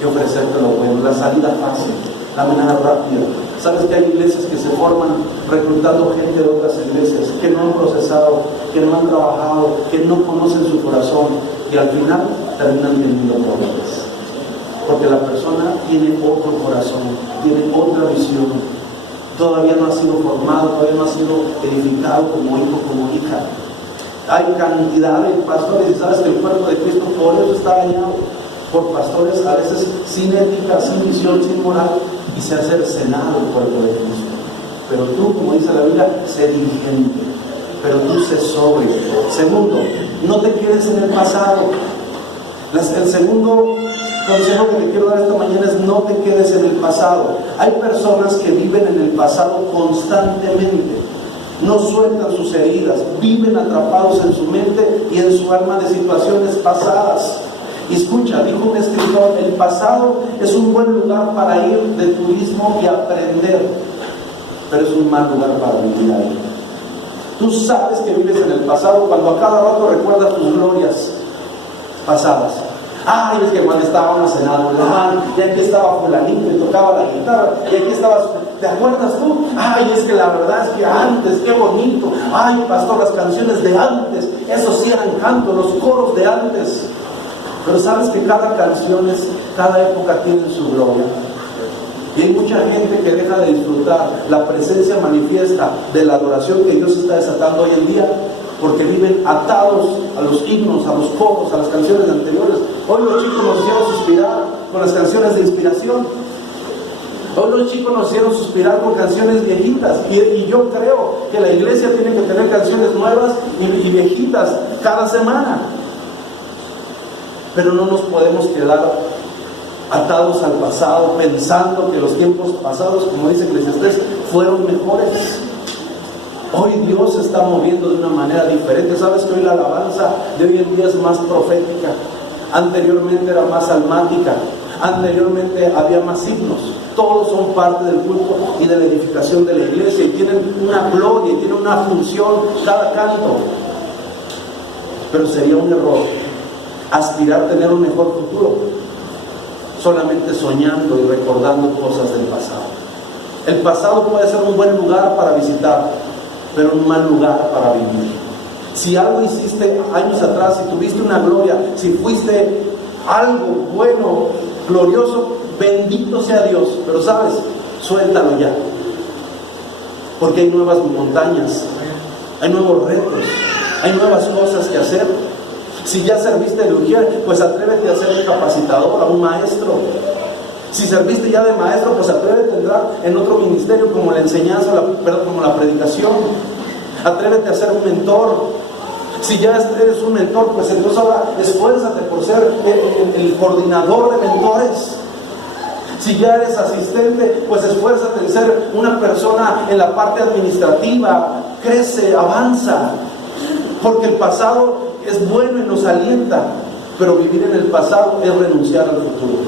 y ofrecerte lo bueno, la salida fácil, la manera rápida. Sabes que hay iglesias que se forman reclutando gente de otras iglesias que no han procesado, que no han trabajado, que no conocen su corazón y al final terminan teniendo problemas. Porque la persona tiene otro corazón, tiene otra visión, todavía no ha sido formado, todavía no ha sido edificado como hijo, como hija. Hay cantidad de pastores y sabes que el cuerpo de Cristo por eso está dañado, por pastores a veces sin ética, sin visión, sin moral, y se ha cercenado el cuerpo de Cristo. Pero tú, como dice la Biblia, sé diligente, pero tú sé sobrio. Segundo, no te quedes en el pasado. El segundo consejo que te quiero dar esta mañana es: no te quedes en el pasado. Hay personas que viven en el pasado constantemente, no sueltan sus heridas, viven atrapados en su mente y en su alma de situaciones pasadas. Y escucha, dijo un escritor: el pasado es un buen lugar para ir de turismo y aprender, pero es un mal lugar para vivir ahí. Tú sabes que vives en el pasado cuando a cada rato recuerdas tus glorias pasadas. Ay, es que cuando estábamos en Adonai, y aquí estaba fulanito y tocaba la guitarra, y aquí estabas, ¿te acuerdas tú? Ay, es que la verdad es que antes, qué bonito. Ay, pastor, las canciones de antes, esos sí eran cantos, los coros de antes. Pero sabes que cada canción, cada época tiene su gloria. Y hay mucha gente que deja de disfrutar la presencia manifiesta de la adoración que Dios está desatando hoy en día, porque viven atados a los himnos, a los coros, a las canciones anteriores. Hoy los chicos nos hicieron suspirar con las canciones de inspiración. Hoy los chicos nos hicieron suspirar con canciones viejitas. Y yo creo que la iglesia tiene que tener canciones nuevas y viejitas cada semana. Pero no nos podemos quedar atados al pasado, pensando que los tiempos pasados, como dice Eclesiastés, fueron mejores. Hoy Dios se está moviendo de una manera diferente. Sabes que hoy la alabanza de hoy en día es más profética. Anteriormente era más almática. Anteriormente había más himnos. Todos son parte del culto y de la edificación de la iglesia y tienen una gloria y tienen una función cada canto. Pero sería un error aspirar a tener un mejor futuro solamente soñando y recordando cosas del pasado. El pasado puede ser un buen lugar para visitar, pero un mal lugar para vivir. Si algo hiciste años atrás, si tuviste una gloria, si fuiste algo bueno, glorioso, bendito sea Dios. Pero sabes, suéltalo ya, porque hay nuevas montañas, hay nuevos retos, hay nuevas cosas que hacer. Si ya serviste de ujier, pues atrévete a ser un capacitador, a un maestro. Si serviste ya de maestro, pues atrévete a entrar en otro ministerio como la enseñanza, como la predicación. Atrévete a ser un mentor. Si ya eres un mentor, pues entonces ahora esfuérzate por ser el coordinador de mentores. Si ya eres asistente, pues esfuérzate en ser una persona en la parte administrativa. Crece, avanza. Porque el pasado es bueno y nos alienta, pero vivir en el pasado es renunciar al futuro.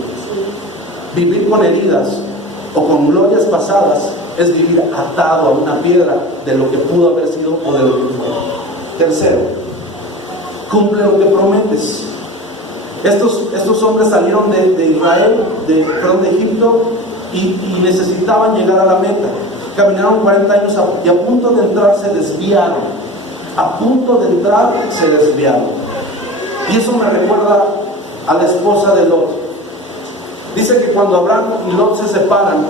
Vivir con heridas o con glorias pasadas es vivir atado a una piedra de lo que pudo haber sido o de lo que fue. Tercero, cumple lo que prometes. Estos hombres salieron de Israel, de Egipto, y necesitaban llegar a la meta. Caminaron 40 años y a punto de entrar se desviaron. A punto de entrar se desviaron. Y eso me recuerda a la esposa de Lot. Dice que cuando Abraham y Lot se separan,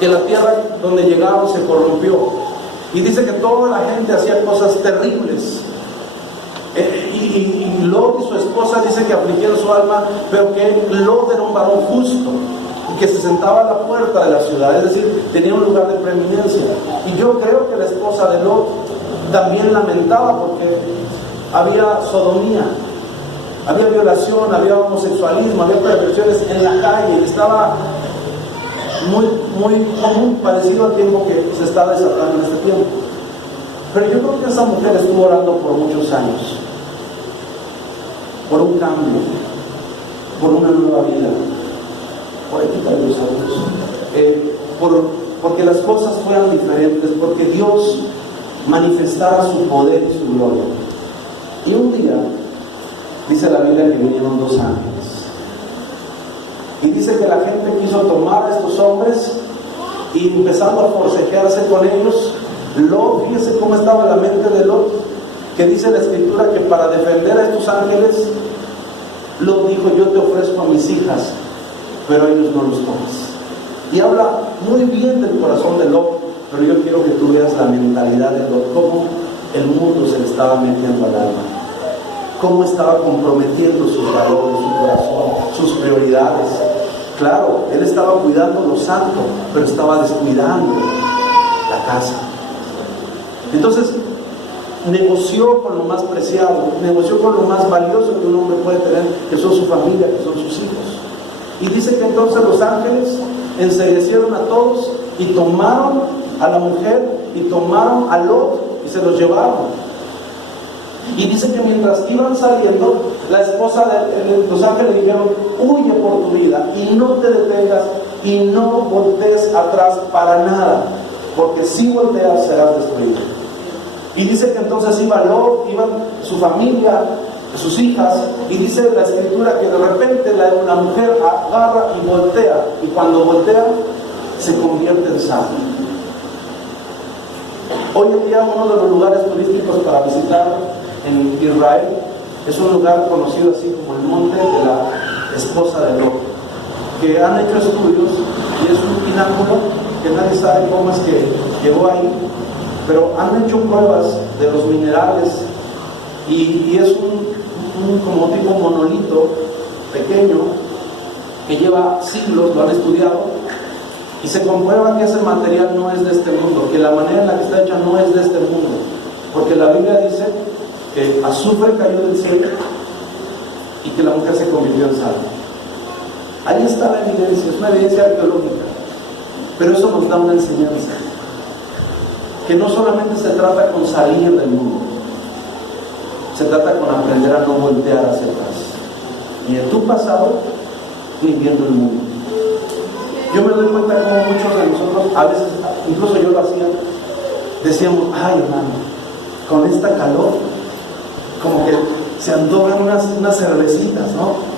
que la tierra donde llegaron se corrompió. Y dice que toda la gente hacía cosas terribles. Y Lot y su esposa dice que afligieron su alma, pero que Lot era un varón justo, que se sentaba a la puerta de la ciudad, es decir, tenía un lugar de preeminencia. Y yo creo que la esposa de Lot también lamentaba porque había sodomía, había violación, había homosexualismo, había perversiones en la calle. Estaba muy común, parecido al tiempo que se está desatando en este tiempo. Pero yo creo que esa mujer estuvo orando por muchos años, por un cambio, por una nueva vida. Por aquí están los saludos. Porque las cosas fueran diferentes, porque Dios manifestara su poder y su gloria. Y un día, dice la Biblia que vinieron dos ángeles. Y dice que la gente quiso tomar a estos hombres y empezando a forcejearse con ellos. Lot, fíjese cómo estaba la mente de Lot, que dice la Escritura que para defender a estos ángeles, Lot dijo: yo te ofrezco a mis hijas, pero a ellos no los tomas. Y habla muy bien del corazón de Lot, pero yo quiero que tú veas la mentalidad de Lot, cómo el mundo se le estaba metiendo al alma, cómo estaba comprometiendo sus valores, su corazón, sus prioridades. Claro, él estaba cuidando lo santo, pero estaba descuidando la casa. Entonces negoció con lo más preciado, negoció con lo más valioso que un hombre puede tener, que son su familia, que son sus hijos. Y dice que entonces los ángeles enseguecieron a todos y tomaron a la mujer y tomaron a Lot y se los llevaron. Y dice que mientras iban saliendo, la esposa de los ángeles dijeron: huye por tu vida y no te detengas y no voltees atrás para nada, porque si volteas serás destruido. Y dice que entonces iba Lot, iban su familia, sus hijas, y dice la Escritura que de repente la mujer agarra y voltea, y cuando voltea se convierte en sal. Hoy en día uno de los lugares turísticos para visitar en Israel es un lugar conocido así como el monte de la esposa de Lot, que han hecho estudios y es un pináculo que nadie sabe cómo es que llegó ahí, pero han hecho pruebas de los minerales y es un como tipo monolito pequeño que lleva siglos, lo han estudiado y se comprueba que ese material no es de este mundo, que la manera en la que está hecha no es de este mundo, porque la Biblia dice que azufre cayó del cielo y que la mujer se convirtió en sal. Ahí está la evidencia, es una evidencia arqueológica, pero eso nos da una enseñanza, que no solamente se trata con salir del mundo, se trata con aprender a no voltear hacia atrás, ni de tu pasado, ni viendo el mundo. Yo me doy cuenta como muchos de nosotros, a veces, incluso yo lo hacía, decíamos: ay hermano, con esta calor, como que se antojan unas cervecitas, ¿no?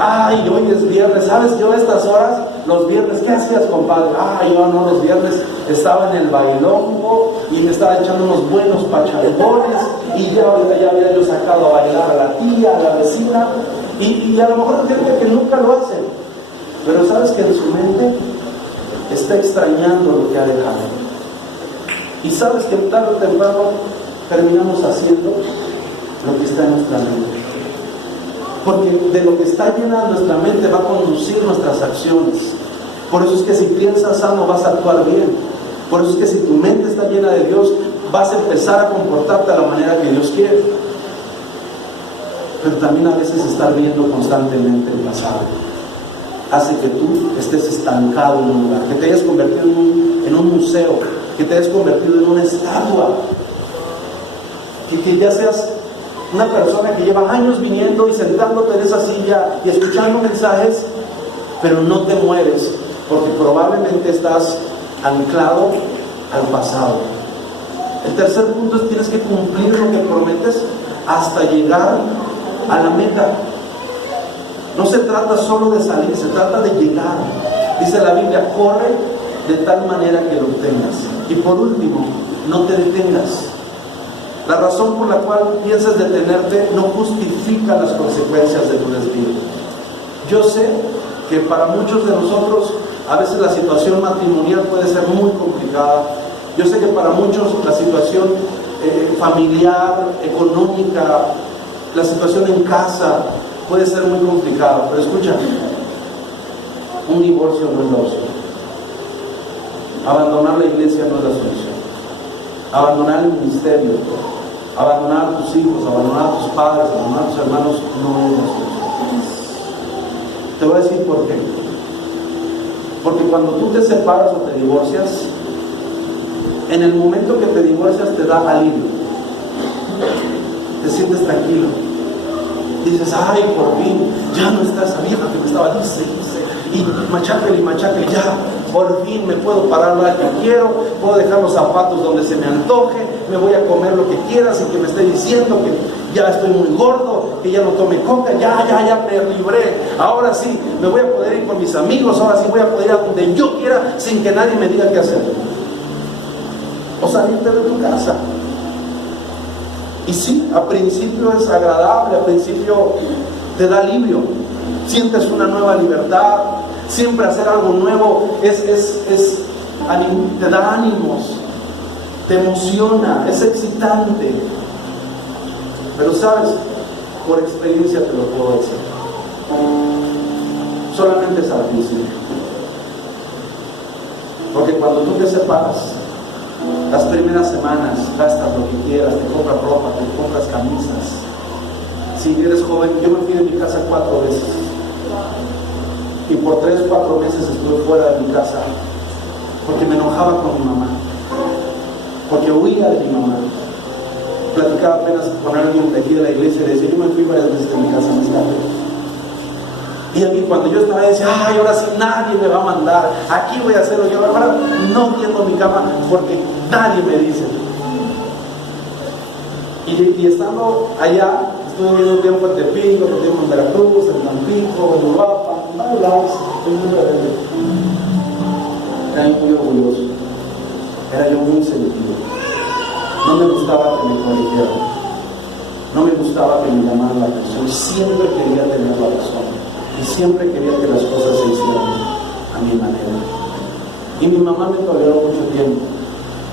Ay, hoy es viernes, ¿sabes? Yo a estas horas, los viernes, ¿qué hacías, compadre? Ay, yo no, los viernes estaba en el bailongo y me estaba echando unos buenos pachangones y ya ahorita ya había yo sacado a bailar a la tía, a la vecina, y a lo mejor hay gente que nunca lo hace, pero sabes que en su mente está extrañando lo que ha dejado, y sabes que tarde o temprano terminamos haciendo lo que está en nuestra mente, porque de lo que está llena nuestra mente va a conducir nuestras acciones. Por eso es que si piensas sano vas a actuar bien. Por eso es que si tu mente está llena de Dios, vas a empezar a comportarte de la manera que Dios quiere. Pero también a veces estar viendo constantemente el pasado hace que tú estés estancado en un lugar, que te hayas convertido en un museo, que te hayas convertido en una estatua, que ya seas una persona que lleva años viniendo y sentándote en esa silla y escuchando mensajes, pero no te mueves, porque probablemente estás anclado al pasado. El tercer punto es: tienes que cumplir lo que prometes hasta llegar a la meta. No se trata solo de salir, se trata de llegar. Dice la Biblia: corre de tal manera que lo obtengas. Y por último, no te detengas. La razón por la cual piensas detenerte no justifica las consecuencias de tu desvío. Yo sé que para muchos de nosotros a veces la situación matrimonial puede ser muy complicada. Yo sé que para muchos la situación familiar, económica, la situación en casa puede ser muy complicada. Pero escucha, un divorcio no es la opción. Abandonar la iglesia no es la solución. Abandonar el ministerio, abandonar a tus hijos, abandonar a tus padres, abandonar a tus hermanos, no es la solución. Te voy a decir por qué. Porque cuando tú te separas o te divorcias, en el momento que te divorcias te da alivio, te sientes tranquilo, dices, ay, por fin, ya no está esa vieja que me estaba diciendo, y macháquele, ya, por fin me puedo parar la que quiero, puedo dejar los zapatos donde se me antoje, me voy a comer lo que quiera sin que me esté diciendo que ya estoy muy gordo, que ya no tome coca, ya me libré, ahora sí, me voy a poder ir con mis amigos, ahora sí voy a poder ir a donde yo quiera sin que nadie me diga qué hacer. O salirte de tu casa. Y sí, al principio es agradable, al principio te da alivio, sientes una nueva libertad, siempre hacer algo nuevo te da ánimos, te emociona, es excitante. Pero sabes, por experiencia te lo puedo decir, solamente es al principio. Porque cuando tú te separas, las primeras semanas gastas lo que quieras, te compras ropa, te compras camisas. Si eres joven, yo me fui de mi casa 4 veces. Y por 3 o 4 meses estuve fuera de mi casa porque me enojaba con mi mamá, porque huía de mi mamá. Platicaba apenas con alguien de aquí de la iglesia y le decía, yo me fui varias veces de mi casa más tarde. Y a mí cuando yo estaba decía, ay, ahora sí nadie me va a mandar, aquí voy a hacerlo yo, ahora no tiendo mi cama porque nadie me dice. Y estando allá, estuve viviendo un tiempo en Tepic, otro tiempo en Veracruz, en Tampico, en Uruapa, estoy muy rebelde. Era muy orgulloso, era yo muy selectivo. No me gustaba que me corrigieran, no me gustaba que me llamaran la atención, siempre quería tener la razón. Y siempre quería que las cosas se hicieran a mi manera. Y mi mamá me toleró mucho tiempo,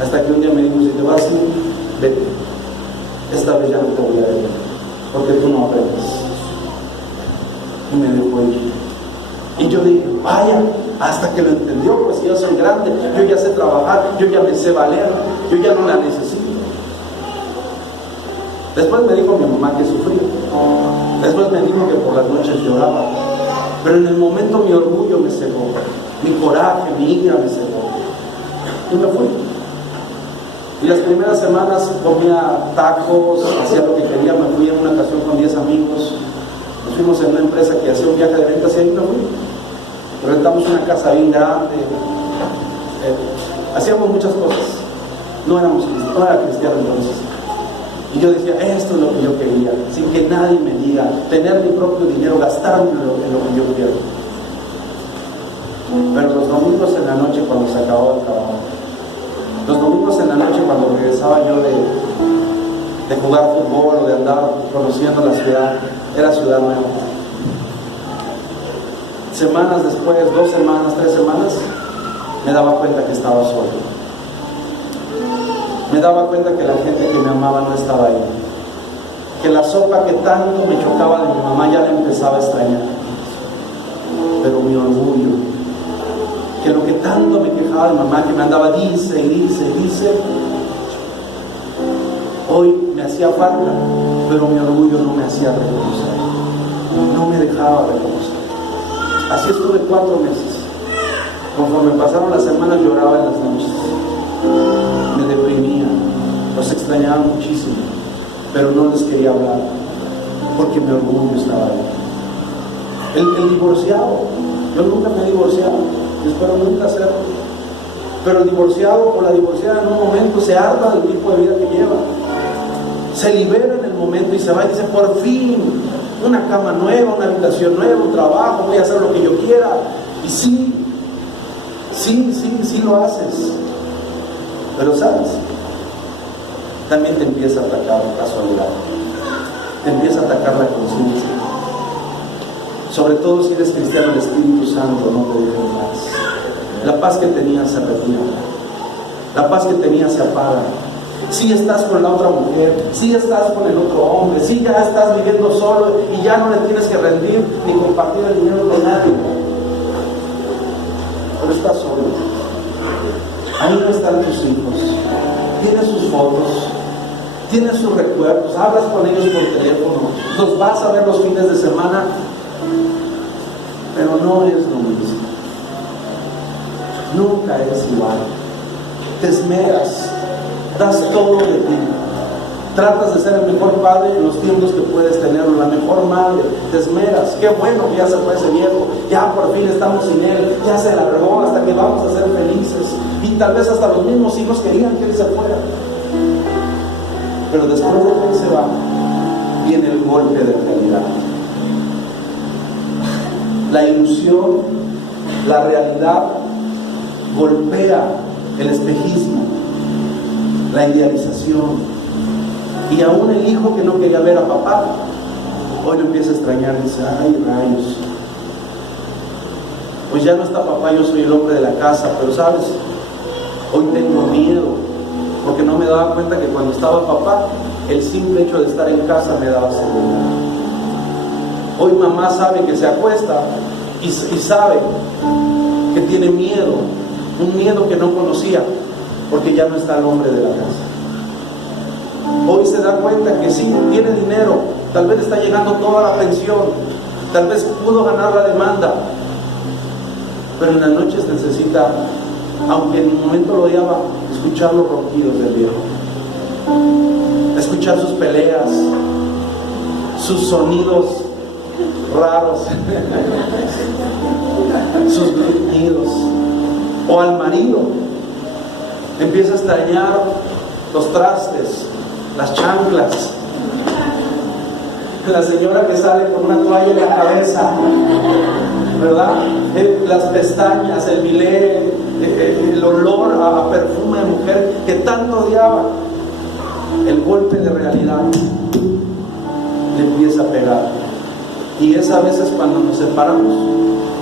hasta que un día me dijo, si te vas a ir, vete. Esta vez ya no te voy a ver, porque tú no aprendes. Y me dejó ir. Y yo dije, vaya, hasta que lo entendió, pues yo soy grande, yo ya sé trabajar, yo ya me sé valer, yo ya no la necesito. Después me dijo mi mamá que sufría. Después me dijo que por las noches lloraba. Pero en el momento mi orgullo me cegó, mi coraje, mi ira me cegó. Y me fui. Y las primeras semanas comía tacos, hacía lo que quería, me fui en una ocasión con 10 amigos. Nos fuimos en una empresa que hacía un viaje de ventas y ahí me fui. Rentamos una casa bien grande. Hacíamos muchas cosas. No era cristiano entonces. Y yo decía, esto es lo que yo quería, sin que nadie me diga, tener mi propio dinero, gastarme en lo que yo quiero. Pero los domingos en la noche cuando se acababa el trabajo, los domingos en la noche cuando regresaba yo de jugar fútbol o de andar conociendo la ciudad, era Ciudad Nueva. Semanas después, 2 semanas, 3 semanas, me daba cuenta que estaba solo. Me daba cuenta que la gente que me amaba no estaba ahí, que la sopa que tanto me chocaba de mi mamá ya la empezaba a extrañar, pero mi orgullo, que lo que tanto me quejaba de mamá, que me andaba dice, hoy me hacía falta, pero mi orgullo no me hacía reconocer, no me dejaba reconocer. Así estuve 4 meses. Conforme pasaron las semanas lloraba en las noches, me deprimía, los extrañaba muchísimo, pero no les quería hablar porque mi orgullo estaba ahí. El divorciado, yo nunca me he divorciado y espero nunca hacerlo, pero el divorciado o la divorciada en un momento se harta del tipo de vida que lleva, se libera en el momento y se va y dice, por fin, una cama nueva, una habitación nueva, un trabajo, voy a hacer lo que yo quiera. Y sí lo haces. Pero sabes, también te empieza a atacar la soledad, te empieza a atacar la conciencia. Sobre todo si eres cristiano, el Espíritu Santo no te deja en paz. La paz que tenías se retira, la paz que tenías se apaga. Si estás con la otra mujer, si estás con el otro hombre, si ya estás viviendo solo y ya no le tienes que rendir ni compartir el dinero con nadie, pero estás solo. Ahí no están tus hijos. tienes sus fotos, tienes sus recuerdos, hablas con ellos por teléfono, los vas a ver los fines de semana, pero no es lo mismo. Nunca es igual. Te esmeras, das todo de ti, tratas de ser el mejor padre en los tiempos que puedes tener, la mejor madre, te esmeras. Qué bueno que ya se fue ese viejo, ya por fin estamos sin él, ya se largó, hasta que vamos a ser felices. Y tal vez hasta los mismos hijos querían que él se fuera. Pero después de que él se va, viene el golpe de realidad. La ilusión, la realidad golpea el espejismo, la idealización. Y aún el hijo que no quería ver a papá, hoy lo empieza a extrañar y dice, ay rayos, pues ya no está papá, yo soy el hombre de la casa, pero sabes, hoy tengo miedo, porque no me daba cuenta que cuando estaba papá, el simple hecho de estar en casa me daba seguridad. Hoy mamá sabe que se acuesta y sabe que tiene miedo, un miedo que no conocía, porque ya no está el hombre de la casa. Hoy se da cuenta que sí, tiene dinero, tal vez está llegando toda la pensión, tal vez pudo ganar la demanda, pero en las noches necesita, aunque en un momento lo odiaba, escuchar los ronquidos del viejo, escuchar sus peleas, sus sonidos raros, sus gruñidos. O al marido, empieza a extrañar los trastes, las chanclas, la señora que sale con una toalla en la cabeza, ¿verdad? Las pestañas, el bilé, el olor a perfume de mujer que tanto odiaba. El golpe de realidad le empieza a pegar. Y es a veces cuando nos separamos,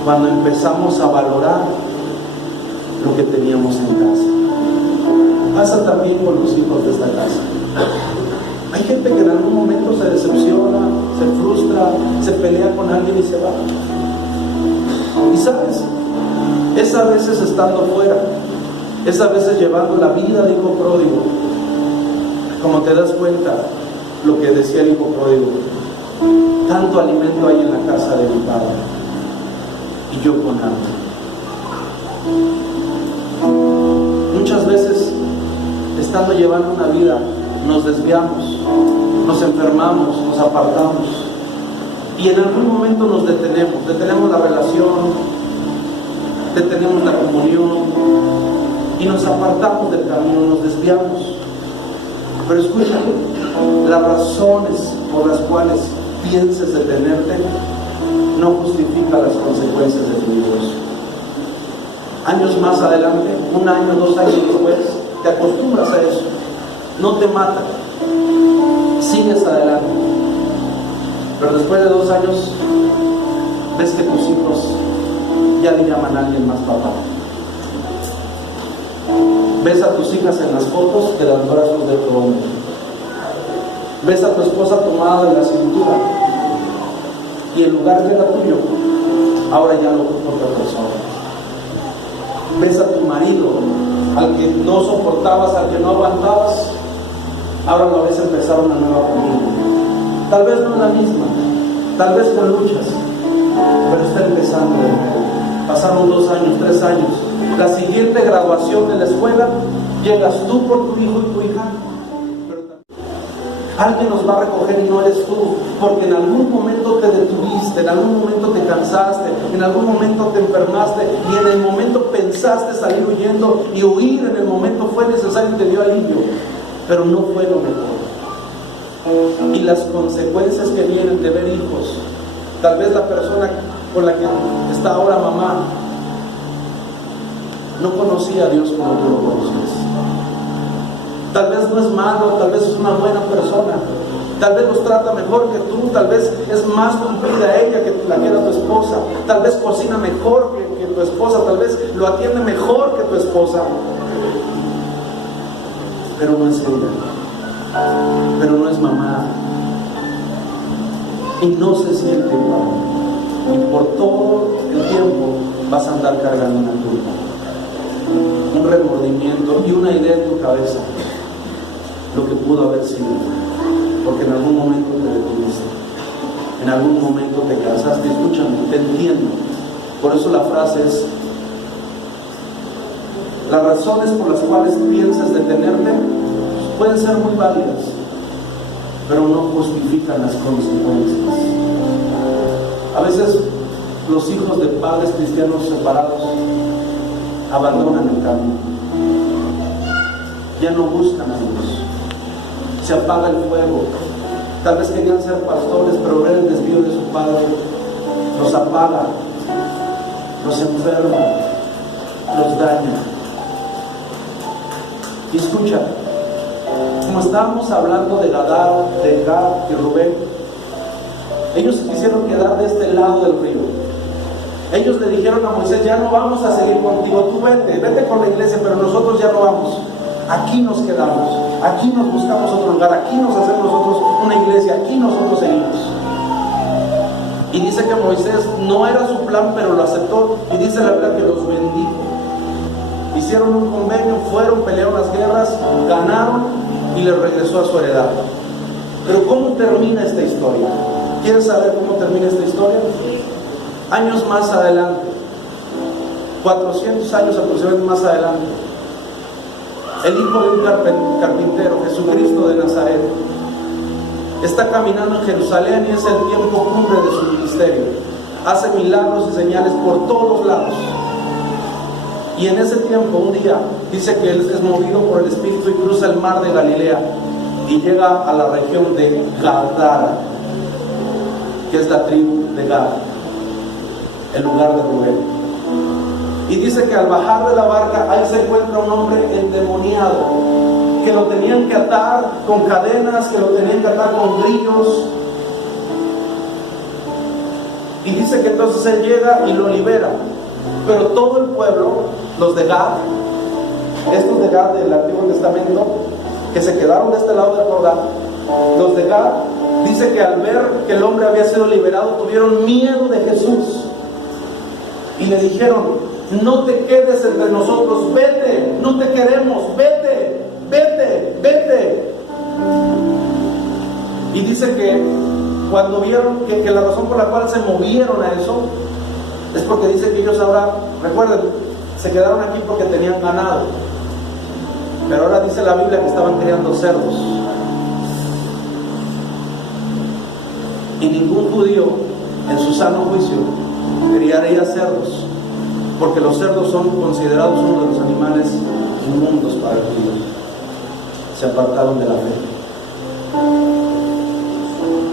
cuando empezamos a valorar lo que teníamos en casa. Pasa también con los hijos de esta casa. Hay gente que en algún momento se decepciona, se frustra, se pelea con alguien y se va. Y sabes, es a veces estando fuera, es a veces llevando la vida de hijo pródigo, como te das cuenta lo que decía el hijo pródigo: tanto alimento hay en la casa de mi padre y yo con hambre. Muchas veces, estando llevando una vida, nos desviamos, nos enfermamos, nos apartamos, y en algún momento nos detenemos la relación, detenemos la comunión y nos apartamos del camino, nos desviamos. Pero escucha, las razones por las cuales pienses detenerte no justifica las consecuencias de tu divorcio. Años más adelante, 1 año, 2 años después, te acostumbras a eso, no te mata, sigues adelante. Pero después de 2 años, ves que tus hijos ya le llaman a alguien más papá. Ves a tus hijas en las fotos que dan brazos de otro hombre. Ves a tu esposa tomada de la cintura y el lugar que era tuyo, ahora ya lo ocupa otra persona. Ves a tu marido, al que no soportabas, al que no aguantabas, ahora lo ves empezar una nueva familia. Tal vez no la misma, tal vez con luchas, pero está empezando de nuevo. Pasaron 2 años, 3 años. La siguiente graduación de la escuela, llegas tú por tu hijo y tu hija, pero alguien nos va a recoger y no eres tú, porque en algún momento te detuviste, en algún momento te cansaste, en algún momento te enfermaste y en el momento pensaste salir huyendo, y huir en el momento fue necesario y te dio alivio, pero no fue lo mejor. Y las consecuencias que vienen de ver hijos, tal vez la persona con la que está ahora mamá no conocía a Dios como tú lo conoces. Tal vez no es malo, tal vez es una buena persona, tal vez los trata mejor que tú, tal vez es más cumplida ella que la que era tu esposa, tal vez cocina mejor que tu esposa, tal vez lo atiende mejor que tu esposa, pero no es ella, pero no es mamá, y no se siente igual, y por todo el tiempo vas a andar cargando una culpa, un remordimiento y una idea en tu cabeza: lo que pudo haber sido, porque en algún momento te detuviste, en algún momento te cansaste. Escúchame, te entiendo. Por eso la frase es: las razones por las cuales piensas detenerte pueden ser muy válidas, pero no justifican las consecuencias. A veces los hijos de padres cristianos separados abandonan el camino, ya no buscan a Dios, se apaga el fuego. Tal vez querían ser pastores, pero ver el desvío de su padre los apaga, los enferma, los daña. Y escucha, como estábamos hablando de Gadar, de Gad y Rubén, ellos se quisieron quedar de este lado del río. Ellos le dijeron a Moisés: ya no vamos a seguir contigo, tú vete con la iglesia, pero nosotros ya no vamos. Aquí nos quedamos, aquí nos buscamos otro lugar, aquí nos hacemos nosotros una iglesia, aquí nosotros seguimos. Y dice que Moisés no era su plan, pero lo aceptó, y dice la Biblia que los bendijo. Hicieron un convenio, fueron, pelearon las guerras, ganaron y les regresó a su heredad. Pero ¿cómo termina esta historia? ¿Quieres saber cómo termina esta historia? Años más adelante, 400 años aproximadamente más adelante, el hijo de un carpintero, Jesucristo de Nazaret, está caminando en Jerusalén y es el tiempo cumbre de su ministerio. Hace milagros y señales por todos lados. Y en ese tiempo, un día, dice que él es movido por el Espíritu y cruza el mar de Galilea y llega a la región de Gadara, que es la tribu de Gad, el lugar de Rubén. Y dice que al bajar de la barca, ahí se encuentra un hombre endemoniado, que lo tenían que atar con cadenas, que lo tenían que atar con grillos. Y dice que entonces él llega y lo libera. Pero todo el pueblo, los de Gad, estos de Gad del Antiguo Testamento, que se quedaron de este lado del Jordán, los de Gad, dice que al ver que el hombre había sido liberado, tuvieron miedo de Jesús y le dijeron: no te quedes entre nosotros, vete, no te queremos, vete, vete, vete. Y dice que cuando vieron que la razón por la cual se movieron a eso es porque dice que ellos ahora, recuerden, se quedaron aquí porque tenían ganado, pero ahora dice la Biblia que estaban criando cerdos. Y ningún judío en su sano juicio criaría cerdos, porque los cerdos son considerados uno de los animales inmundos para el judío. Se apartaron de la fe.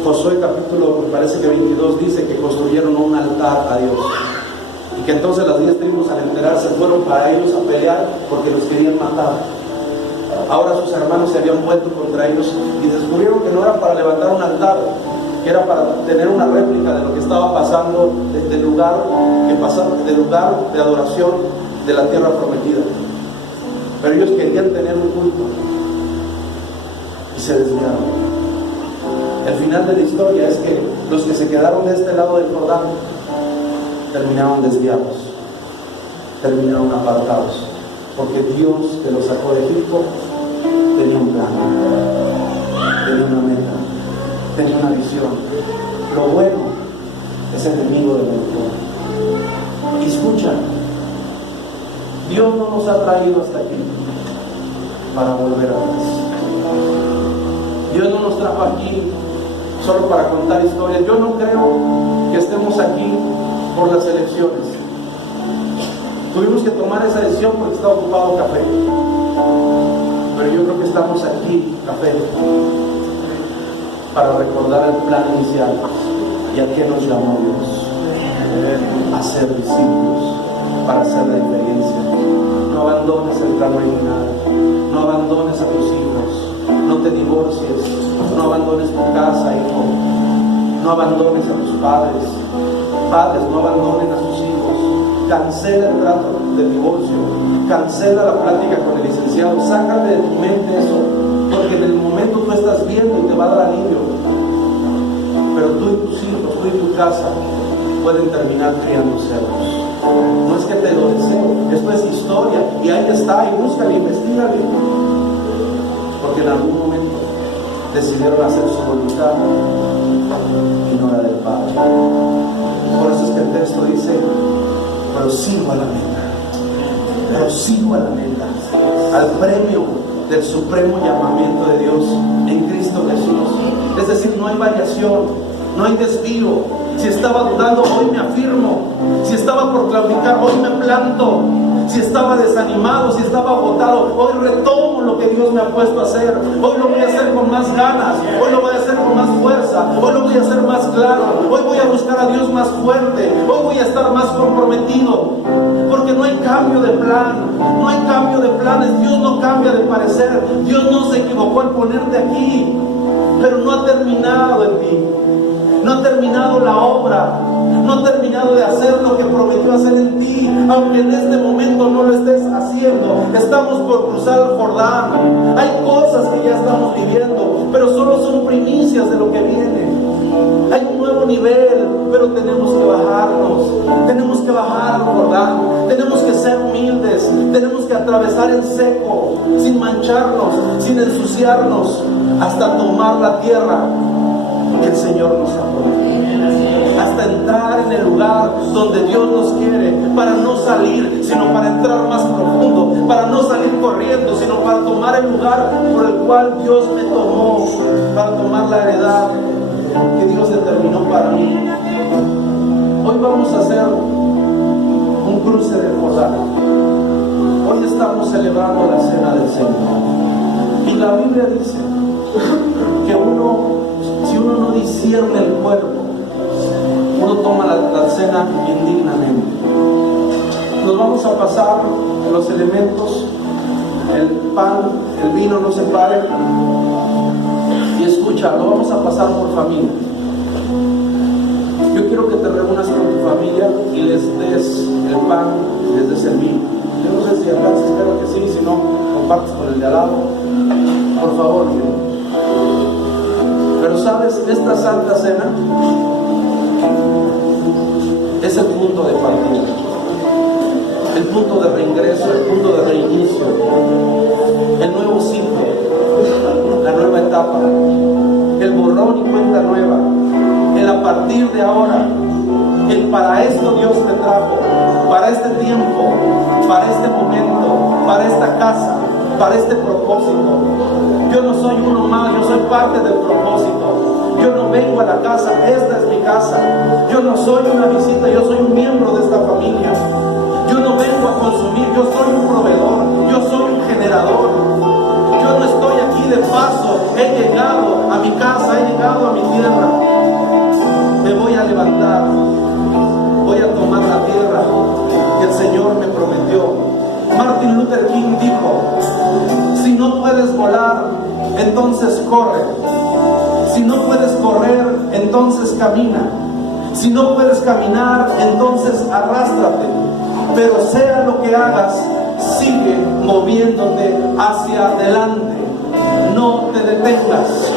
Josué capítulo, me parece que 22, dice que construyeron un altar a Dios, y que entonces las 10 tribus, al enterarse, fueron para ellos a pelear porque los querían matar. Ahora sus hermanos se habían vuelto contra ellos y descubrieron que no era para levantar un altar, que era para tener una réplica de lo que estaba pasando del lugar de adoración de la tierra prometida. Pero ellos querían tener un culto y se desviaron. El final de la historia es que los que se quedaron de este lado del Jordán terminaron desviados, terminaron apartados, porque Dios, que los sacó de Egipto, tenía un plan, tenía una meta, tenía una visión. Lo bueno es enemigo de lo mejor. Y escucha, Dios no nos ha traído hasta aquí para volver atrás. Dios no nos trajo aquí solo para contar historias. Yo no creo que estemos aquí por las elecciones. Tuvimos que tomar esa decisión porque estaba ocupado Café, pero yo creo que estamos aquí, Café, para recordar el plan inicial y a qué nos llamó Dios: a ser discípulos, para hacer la diferencia. No abandones el plan original, no abandones a tus hijos, no te divorcies, no abandones tu casa, hijo, no abandones a tus padres, padres no abandonen a sus hijos, cancela el trato de divorcio, cancela la plática con el licenciado, sácate de tu mente eso, porque en el momento tú estás viendo y te va a dar alivio, pero tú y tus hijos, tú y tu casa pueden terminar criando cerdos. No es que te lo deseo, esto es historia, y ahí está, y búscale, investígale. porque en algún momento decidieron hacer su voluntad y no la del Padre. Por eso es que el texto dice: prosigo a la meta, prosigo a la meta, al premio del supremo llamamiento de Dios en Cristo Jesús. Es decir, no hay variación, no hay desvío. Si estaba dudando, hoy me afirmo. Si estaba por claudicar, hoy me planto. Si estaba desanimado, si estaba agotado, hoy retomo lo que Dios me ha puesto a hacer. Hoy lo voy a hacer con más ganas, hoy lo voy a hacer con más fuerza, hoy lo voy a hacer más claro, hoy voy a buscar a Dios más fuerte, hoy voy a estar más comprometido, porque no hay cambio de plan, no hay cambio de planes. Dios no cambia de parecer. Dios no se equivocó al ponerte aquí, pero no ha terminado en ti. No ha terminado la obra, no ha terminado de hacer lo que prometió hacer en ti, aunque en este momento no lo estés haciendo. Estamos por cruzar el Jordán, hay cosas que ya estamos viviendo, pero solo son primicias de lo que viene. Hay un nuevo nivel, pero tenemos que bajar al Jordán, tenemos que ser humildes, tenemos que atravesar el seco, sin mancharnos, sin ensuciarnos, hasta tomar la tierra que el Señor nos ha prometido, hasta entrar en el lugar donde Dios nos quiere, para no salir, sino para entrar más profundo, para no salir corriendo, sino para tomar el lugar por el cual Dios me tomó, para tomar la heredad que Dios determinó para mí. Hoy vamos a hacer un cruce de Jordán. Hoy estamos celebrando la cena del Señor, y la Biblia dice que si uno no discierne el cuerpo, uno toma la cena indignamente. Nos vamos a pasar los elementos, el pan, el vino, no se paren. Y escucha, lo vamos a pasar por familia. Yo quiero que te reúnas con tu familia y les des el pan, les des el vino. Yo no sé si alcanzas, espero que sí, si no, compartes con el de al lado. Por favor, miren. Pero sabes, esta Santa Cena es el punto de partida, el punto de reingreso, el punto de reinicio, el nuevo ciclo, la nueva etapa, el borrón y cuenta nueva, el a partir de ahora, el para esto Dios me trajo, para este tiempo, para este momento, para esta casa, para este propósito. Yo no soy uno más, yo soy parte del propósito. Yo no vengo a la casa, esta es mi casa. Yo no soy una visita, yo soy un miembro de esta familia. Yo no vengo a consumir, yo soy un proveedor, yo soy un generador. Yo no estoy aquí de paso, he llegado a mi casa, he llegado a mi tierra. Me voy a levantar, voy a tomar la tierra que el Señor me prometió. Martin Luther King dijo: si no puedes volar, entonces corre. Si no puedes correr, entonces camina. Si no puedes caminar, entonces arrástrate. Pero sea lo que hagas, sigue moviéndote hacia adelante. No te detengas,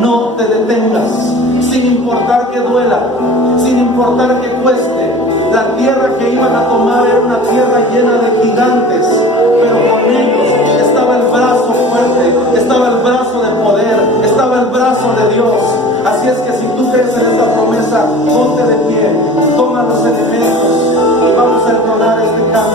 no te detengas, sin importar que duela, sin importar que cueste. La tierra que iban a tomar era una tierra llena de gigantes, pero con ellos estaba el brazo fuerte, estaba el brazo de poder, estaba el brazo de Dios. Así es que si tú crees en esta promesa, ponte de pie, toma los elementos y vamos a entonar este canto.